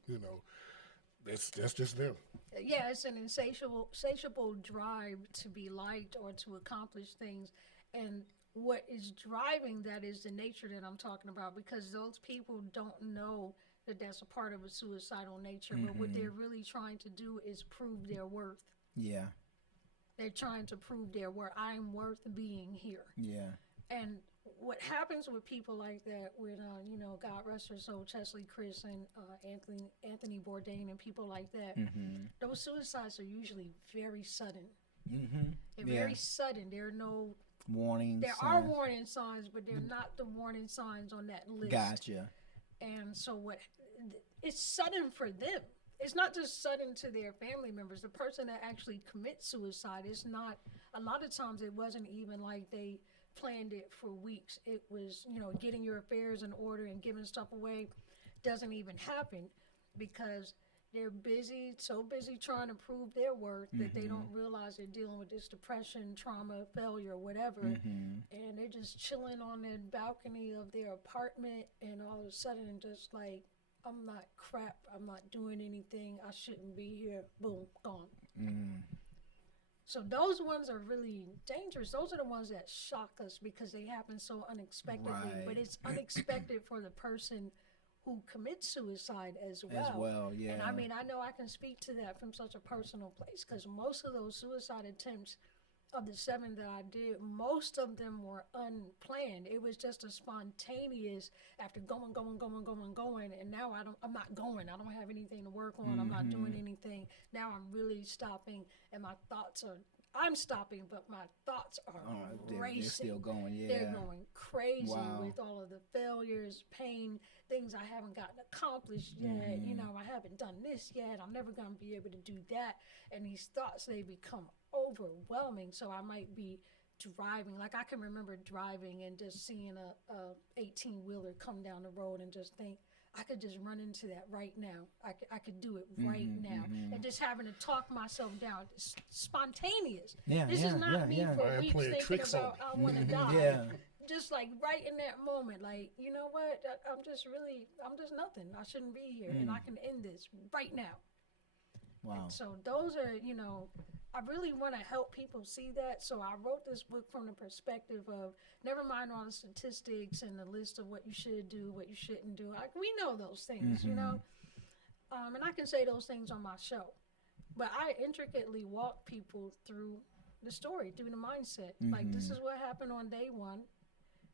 that's just them. Yeah, it's an insatiable drive to be liked or to accomplish things. And what is driving that is the nature that I'm talking about, because those people don't know that that's a part of a suicidal nature. But what they're really trying to do is prove their worth. Yeah. They're trying to prove their worth. I'm worth being here. Yeah. And what happens with people like that, with God rest her soul, Chesley Chris and Anthony Bourdain and people like that, those suicides are usually very sudden. They're very sudden. There are no warning. There are warning signs, but they're not the warning signs on that list. Gotcha. And so it's sudden for them. It's not just sudden to their family members. The person that actually commits suicide, it's not, a lot of times it wasn't even like they planned it for weeks. It was, getting your affairs in order and giving stuff away doesn't even happen. because they're so busy trying to prove their worth that they don't realize they're dealing with this depression, trauma, failure, whatever. And they're just chilling on the balcony of their apartment, and all of a sudden just like, I'm not crap, I'm not doing anything, I shouldn't be here, boom, gone. So those ones are really dangerous. Those are the ones that shock us because they happen so unexpectedly. Right. But it's unexpected for the person who commits suicide as well. As well, yeah. And I mean, I know I can speak to that from such a personal place because most of those suicide attempts of the 7 that I did, most of them were unplanned. It was just a spontaneous after going, and now I'm not going. I don't have anything to work on. I'm not doing anything. Now I'm really stopping, and I'm stopping, but my thoughts are racing. They're still going, yeah. They're going crazy Wow. with all of the failures, pain, things I haven't gotten accomplished yet. You know, I haven't done this yet. I'm never going to be able to do that. And these thoughts, they become overwhelming. So I might be driving, like I can remember driving and just seeing a 18-wheeler come down the road and just think, I could just run into that right now. I could do it right now. And just having to talk myself down. It's spontaneous. This is not me for weeks thinking about I want to die. Yeah. Just like right in that moment, like, you know what? I'm just nothing. I shouldn't be here. And I can end this right now. Wow. And so those are, I really want to help people see that. So I wrote this book from the perspective of never mind all the statistics and the list of what you should do, what you shouldn't do. We know those things, and I can say those things on my show. But I intricately walk people through the story, through the mindset. Like, this is what happened on day 1.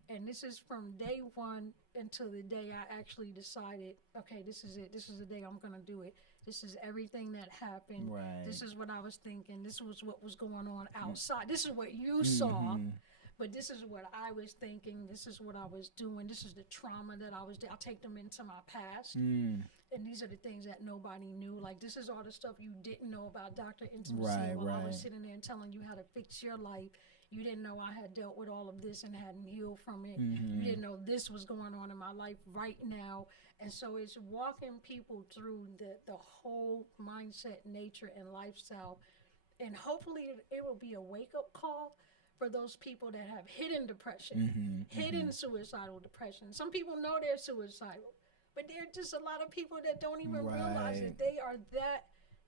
And this is from day 1 until the day I actually decided, okay, this is it. This is the day I'm going to do it. This is everything that happened. Right. This is what I was thinking. This was what was going on outside. This is what you saw. But this is what I was thinking. This is what I was doing. This is the trauma that I was doing. I'll take them into my past. And these are the things that nobody knew. Like, this is all the stuff you didn't know about Dr. Intimacy while I was sitting there and telling you how to fix your life. You didn't know I had dealt with all of this and hadn't healed from it. You didn't know this was going on in my life right now. And so it's walking people through the whole mindset, nature, and lifestyle. And hopefully it will be a wake-up call for those people that have hidden depression, hidden suicidal depression. Some people know they're suicidal, but there are just a lot of people that don't even realize that they are that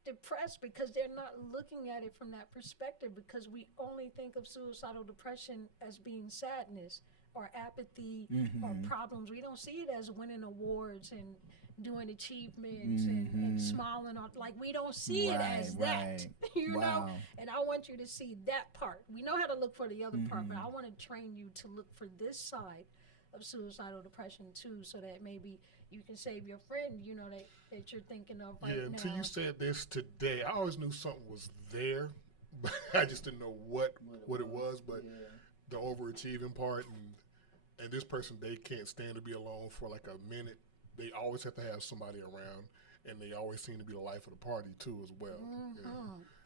depressed because they're not looking at it from that perspective, because we only think of suicidal depression as being sadness or apathy or problems. We don't see it as winning awards and doing achievements and smiling. Like, we don't see it as that, you know? And I want you to see that part. We know how to look for the other part, but I want to train you to look for this side of suicidal depression too, so that maybe you can save your friend, that you're thinking of right now. Yeah, until you said this today, I always knew something was there, but I just didn't know what it was. But the overachieving part, and this person, they can't stand to be alone for like a minute. They always have to have somebody around, and they always seem to be the life of the party too as well.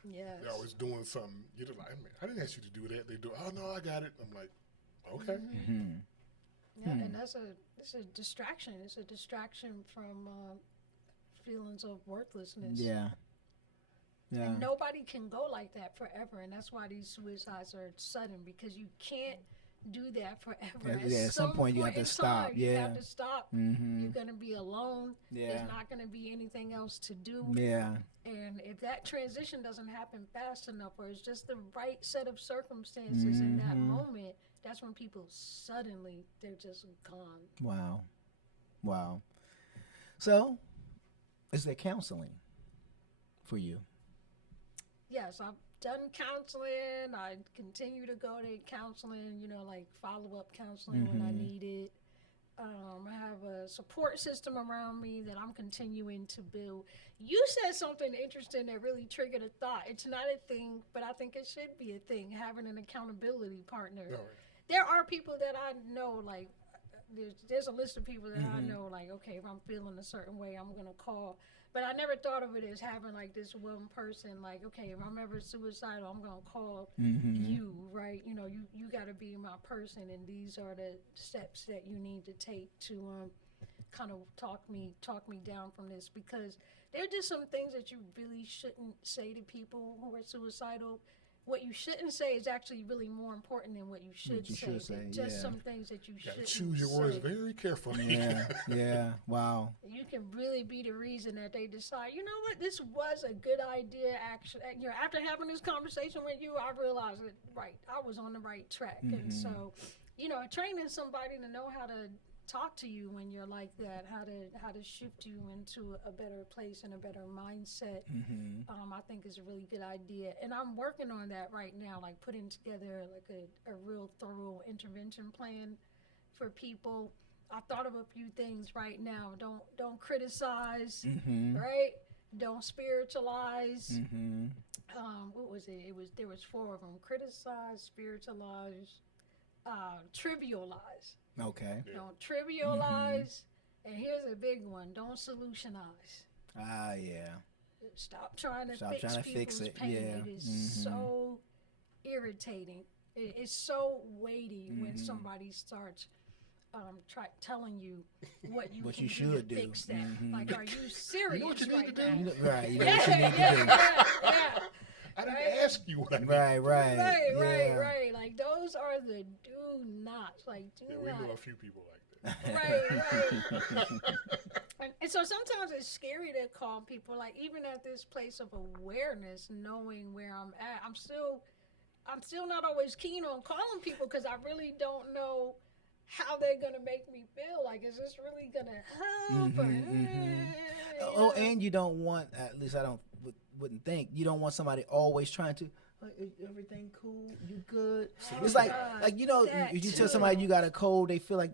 Yes. They're always doing something. You're just like, I didn't ask you to do that. They do, oh no, I got it. I'm like, okay. Yeah, and it's a distraction. It's a distraction from feelings of worthlessness. Yeah. And nobody can go like that forever, and that's why these suicides are sudden, because you can't do that forever. At some point you have to stop. You have to stop. You're going to be alone. Yeah. There's not going to be anything else to do. Yeah. And if that transition doesn't happen fast enough, or it's just the right set of circumstances in that moment, that's when people suddenly, they're just gone. Wow. So, is there counseling for you? Yes, I've done counseling. I continue to go to counseling, like follow-up counseling when I need it. I have a support system around me that I'm continuing to build. You said something interesting that really triggered a thought. It's not a thing, but I think it should be a thing, having an accountability partner. Right. There are people that I know, like, there's a list of people that I know, like, okay, if I'm feeling a certain way, I'm going to call. But I never thought of it as having, like, this one person, like, okay, if I'm ever suicidal, I'm going to call you, right? You got to be my person, and these are the steps that you need to take to kind of talk me down from this, because there are just some things that you really shouldn't say to people who are suicidal. What you shouldn't say is actually really more important than what you should say. Just some things that you shouldn't choose your words very carefully. Yeah. Wow. You can really be the reason that they decide, you know what, this was a good idea. Actually, after having this conversation with you, I realized that I was on the right track. And so, training somebody to know how to talk to you when you're like that, how to shift you into a better place and a better mindset, I think is a really good idea. And I'm working on that right now, like putting together like a real thorough intervention plan for people. I thought of a few things right now. Don't criticize, right? Don't spiritualize. What was it? There was 4 of them: criticize, spiritualize, trivialize. Okay. Don't trivialize. And here's a big one: don't solutionize. Ah, yeah. Stop trying to fix people's it. pain. Yeah. It is so irritating. It's so weighty when somebody starts telling you what you can should do to fix that. Like, are you serious? You know what you need to do? Right. You know Yeah, what you need to do. yeah. I didn't ask you what I need. Right. Like, those are the do nots. Like, do We not. know a few people like that. Right. And so sometimes it's scary to call people, like, even at this place of awareness, knowing where I'm at. I'm still not always keen on calling people, because I really don't know how they're gonna make me feel. Like, is this really gonna help? Oh, and you don't want, at least I wouldn't think, you don't want somebody always trying to, is everything cool? You good? It's like if you tell somebody you got a cold, they feel like,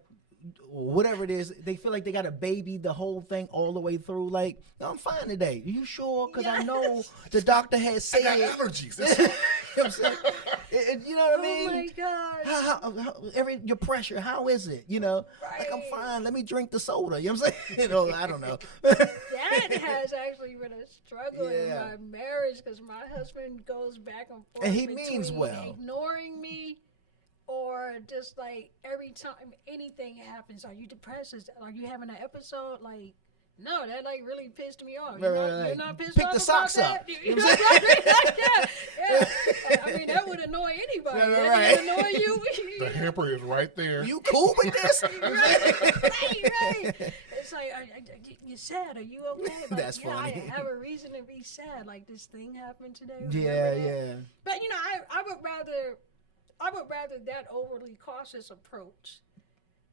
whatever it is, they feel like they got to baby the whole thing all the way through. Like, no, I'm fine today. Are you sure? Because I know the doctor has said. I got allergies. You know what I'm saying? You know what I mean? Oh my God. How your pressure, how is it? Like, I'm fine. Let me drink the soda. You know what I'm saying? I don't know. That has actually been a struggle in my marriage, because my husband goes back and forth. And he means well. Ignoring me, or just like every time anything happens, are you depressed? Are you having an episode? Like, no, that like really pissed me off. You're not pissed Pick off the socks about up. That? You know what I'm saying? Yeah. I mean, that would annoy anybody. That would annoy you. The hamper is right there. You cool with this? Right. It's like, you sad? Are you okay? Like, That's funny. I have a reason to be sad. Like, this thing happened today. Yeah. But I would rather that overly cautious approach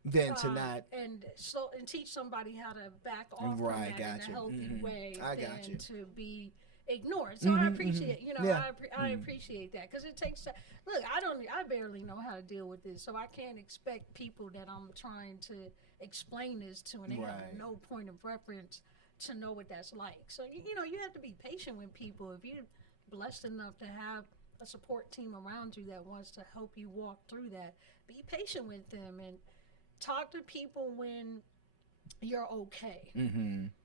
than to not. And teach somebody how to back off from that in a healthy way than to be ignored. So I appreciate, I appreciate that, because it takes time. Look, I barely know how to deal with this, so I can't expect people that I'm trying to explain this to, and they have no point of reference to know what that's like. So you have to be patient with people. If you're blessed enough to have a support team around you that wants to help you walk through that, be patient with them and talk to people when you're okay.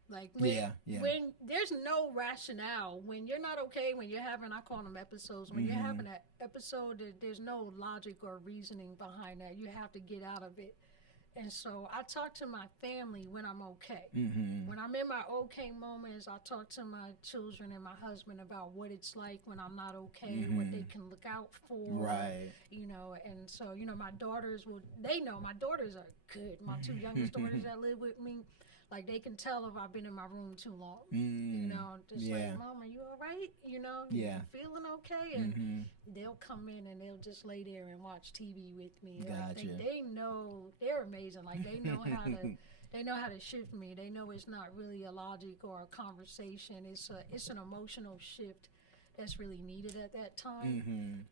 Like, when there's no rationale, when you're not okay, when you're having, I call them episodes, when you're having an episode, there's no logic or reasoning behind that. You have to get out of it. And so I talk to my family when I'm okay. When I'm in my okay moments, I talk to my children and my husband about what it's like when I'm not okay, what they can look out for. Right. And so, my daughters they know my daughters are good. My 2 youngest daughters that live with me, like, they can tell if I've been in my room too long. Like, Mom, are you all right? You feeling okay? And they'll come in and they'll just lay there and watch TV with me. Gotcha. They know, they're amazing. Like, they know how to they know how to shift me. They know it's not really a logic or a conversation. It's an emotional shift that's really needed at that time.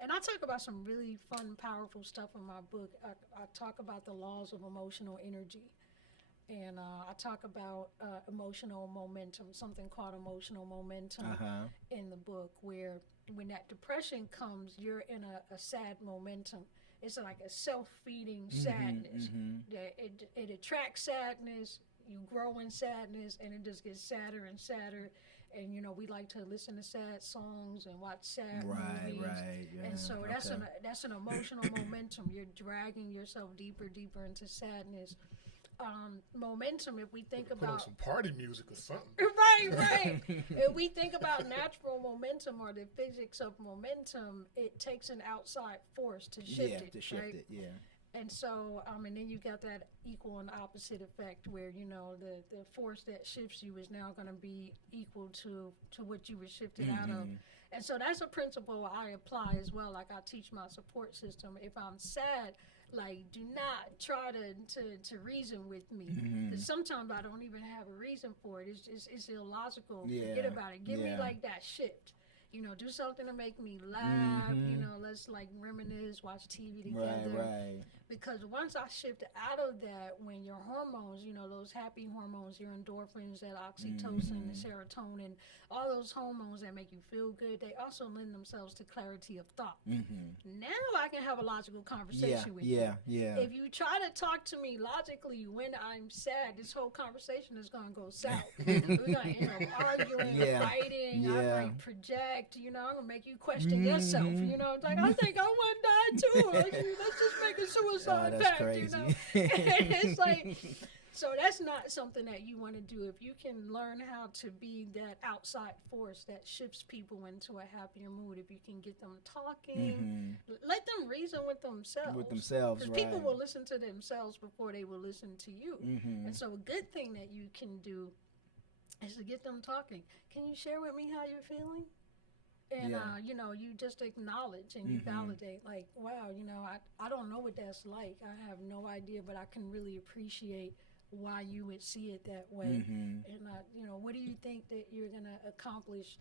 And I talk about some really fun, powerful stuff in my book. I talk about the laws of emotional energy. And I talk about emotional momentum, something called emotional momentum in the book, where when that depression comes, you're in a sad momentum. It's like a self-feeding sadness. It attracts sadness, you grow in sadness, and it just gets sadder and sadder. And, we like to listen to sad songs and watch sad movies. And so that's an emotional momentum. You're dragging yourself deeper into sadness. momentum, if we think Put on about some party music or something. right. If we think about natural momentum or the physics of momentum, it takes an outside force to shift it. To shift right? it. Yeah. And so, and then you got that equal and opposite effect where, you know, the force that shifts you is now going to be equal to what you were shifted out of. And so that's a principle I apply as well. Like I teach my support system. If I'm sad, like, do not try to reason with me. Because sometimes I don't even have a reason for it. It's illogical. Yeah. Forget about it. Give me like that shift. You know, do something to make me laugh. You know, let's like reminisce, watch TV together. Right. Because once I shift out of that, when your hormones, you know, those happy hormones, your endorphins, that oxytocin, the serotonin, all those hormones that make you feel good, they also lend themselves to clarity of thought. Now I can have a logical conversation with you. Yeah. If you try to talk to me logically when I'm sad, this whole conversation is going to go south. We're going to end up arguing, fighting. I might project, you know, I'm going to make you question yourself. You know, it's like, I think I want to die too. Let's just make a suicide that's pact, crazy. you know. It's like, so that's not something that you want to do. If you can learn how to be that outside force that shifts people into a happier mood, if you can get them talking, let them reason with themselves. Because people will listen to themselves before they will listen to you. And so a good thing that you can do is to get them talking. Can you share with me how you're feeling? And, you know, you just acknowledge and you validate, like, wow, you know, I don't know what that's like. I have no idea, but I can really appreciate why you would see it that way. And, you know, what do you think that you're going to accomplish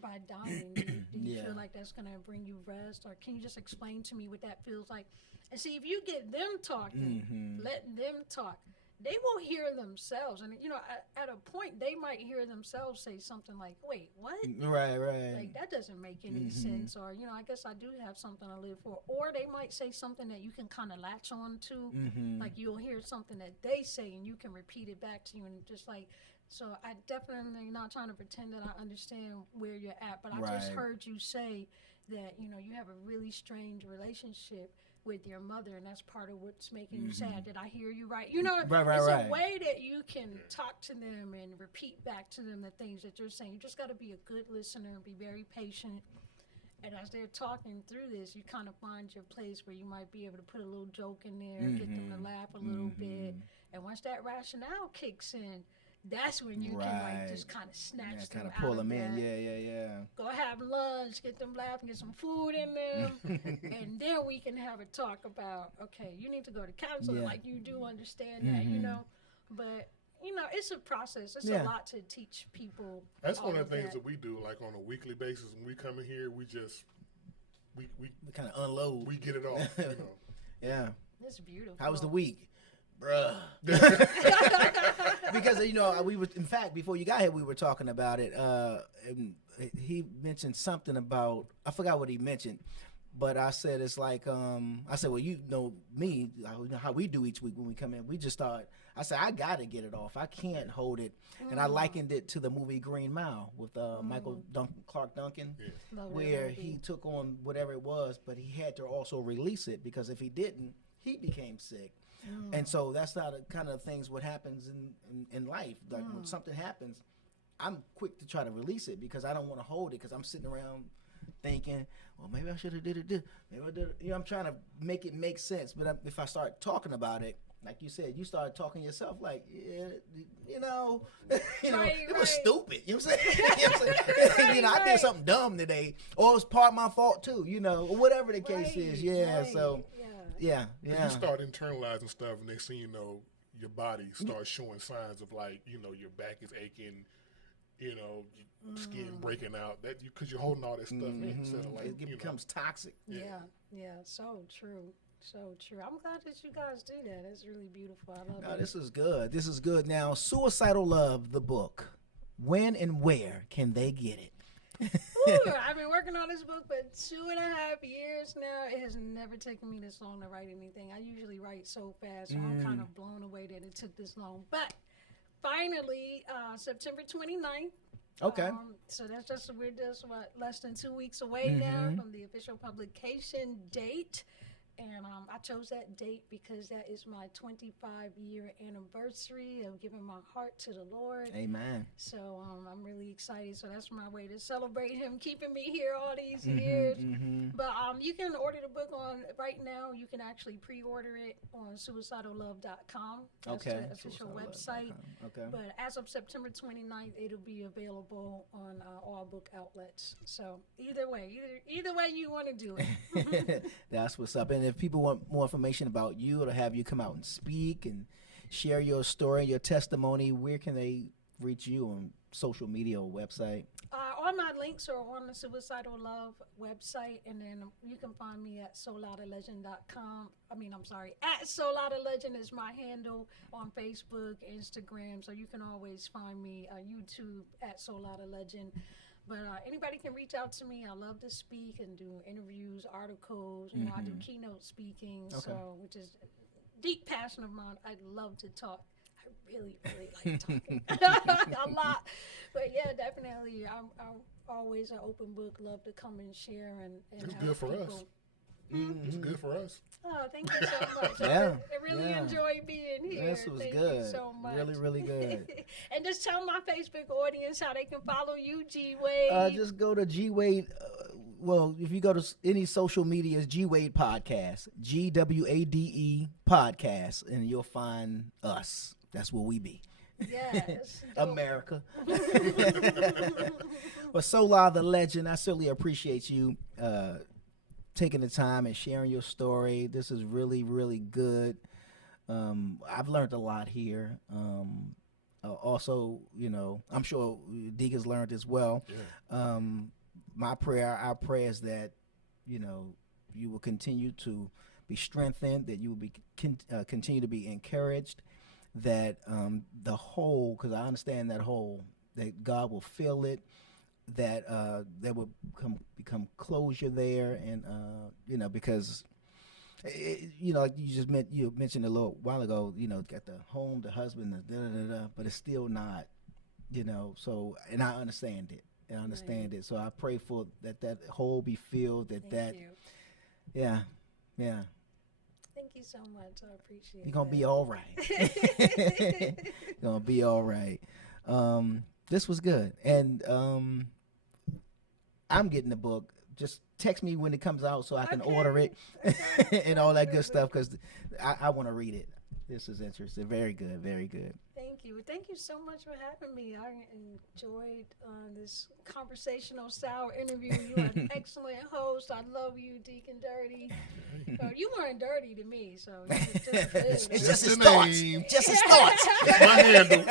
by dying? Do you feel like that's going to bring you rest? Or can you just explain to me what that feels like? And see, if you get them talking, let them talk, they will hear themselves. And, you know, at a point, they might hear themselves say something like, wait, what? Right. Like, that doesn't make any sense. Or, you know, I guess I do have something to live for. Or they might say something that you can kind of latch on to. Like, you'll hear something that they say and you can repeat it back to you. And just like, so I definitely not trying to pretend that I understand where you're at. But I just heard you say that, you know, you have a really strange relationship with your mother, and that's part of what's making you sad. Did I hear you right? You know, it's a way that you can talk to them and repeat back to them the things that you're saying. You just got to be a good listener and be very patient. And as they're talking through this, you kind of find your place where you might be able to put a little joke in there, get them to laugh a little bit. And once that rationale kicks in, that's when you can like just kind of snatch them, kind of pull them in. Yeah. Go have lunch, get them laughing, get some food in them, and then we can have a talk about, okay, you need to go to counseling. Like, you do understand that, you know, but you know, it's a process. It's a lot to teach people. That's one of the things that we do, like on a weekly basis. When we come in here, we just we kind of unload. We get it off. You know. Yeah. It's beautiful. How was the week? Bruh. Because, you know, we were, in fact, before you got here, we were talking about it. And he mentioned something about, I forgot what he mentioned, but I said, it's like, I said, well, you know me, how we do each week when we come in. We just start, I said, I got to get it off. I can't hold it. And I likened it to the movie Green Mile with Clark Duncan, where he took on whatever it was, but he had to also release it, because if he didn't, he became sick. And so that's not the kind of things what happens in life. Like when something happens, I'm quick to try to release it because I don't want to hold it, because I'm sitting around thinking, well, maybe I should have did it. Maybe I did it. You know, I'm trying to make it make sense. But if I start talking about it, like you said, you start talking yourself like, it was stupid. You know what I'm saying? You know what I'm saying? You know, I did something dumb today, or it was part of my fault too. You know, or whatever the case is. Yeah. So. Yeah. You start internalizing stuff, and next thing you know, your body starts showing signs of, like, you know, your back is aching, you know, skin breaking out. That because you're holding all that stuff in, instead of, like, it becomes toxic. Yeah. So true. So true. I'm glad that you guys do that. It's really beautiful. I love it. This is good. This is good. Now, Suicidal Love, the book. When and where can they get it? Ooh, I've been working on this book for 2.5 years now. It has never taken me this long to write anything. I usually write so fast, so I'm kind of blown away that it took this long. But finally, September 29th. Okay. So we're just less than 2 weeks away now from the official publication date. And I chose that date because that is my 25-year anniversary of giving my heart to the Lord. Amen. So I'm really excited. So that's my way to celebrate him keeping me here all these years. But you can order the book on right now. You can actually pre-order it on suicidallove.com. That's Okay. the official website. Okay. But as of September 29th, it'll be available on all book outlets. So either way you want to do it. That's what's up. And if people want more information about you or to have you come out and speak and share your story, your testimony, where can they reach you on social media or website? All my links are on the Suicidal Love website, and then you can find me at soulahthelegend.com. At soulahthelegend is my handle on Facebook, Instagram, so you can always find me YouTube at soulahthelegend. But anybody can reach out to me. I love to speak and do interviews, articles. You know, I do keynote speaking, so which is a deep passion of mine. I love to talk. I really, really like talking a lot. But yeah, definitely. I'm always an open book. Love to come and share and It's help good for people. us. It's good for us. Oh, thank you so much. Yeah, I really enjoy being here. This was thank good. you so much. Really, really good. And just tell my Facebook audience how they can follow you, G Wade. Just go to G Wade. Well, if you go to any social media, it's G Wade Podcast, GWADE Podcast, and you'll find us. That's where we be. Yes. dope. America. But Soulah the Legend, I certainly appreciate you taking the time and sharing your story. This is really, really good. I've learned a lot here. Also, you know, I'm sure Deacon's learned as well. Yeah. Our prayer is that, you know, you will continue to be strengthened, that you will be continue to be encouraged, that the hole, because I understand that hole, that God will fill it, that there will become closure there, and you know, because you know, like you mentioned a little while ago, you know, got the home, the husband, the da-da-da-da, but it's still not, you know. So, and I understand it. It. So I pray for that hole be filled. Thank you. Yeah. Thank you so much. I appreciate it. You're gonna be all right. You're gonna be all right. This was good, and I'm getting the book. Just text me when it comes out so I can order it and all that good stuff, because I want to read it. This is interesting. Very good. Very good. Thank you. Thank you so much for having me. I enjoyed this conversational style interview. You are an excellent host. I love you, Deacon Dirty. You weren't dirty to me, so It's just just his the thoughts. name. Just his thoughts. That's my handle.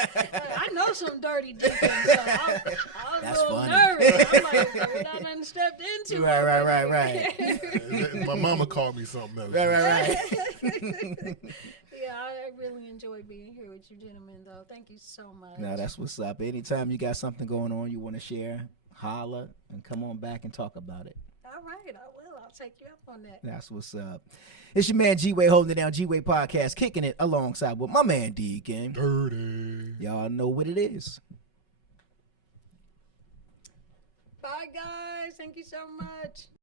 I know some dirty deacons, so I was That's a little funny. nervous. I'm like, what I done stepped into? Right. My mama called me something else. Right. Yeah, I really enjoyed being here with you gentlemen, though. Thank you so much. No, that's what's up. Anytime you got something going on you want to share, holler and come on back and talk about it. All right, I will. I'll take you up on that. That's what's up. It's your man G-Way holding it down, G-Way Podcast, kicking it alongside with my man Deacon. Dirty. Y'all know what it is. Bye, guys. Thank you so much.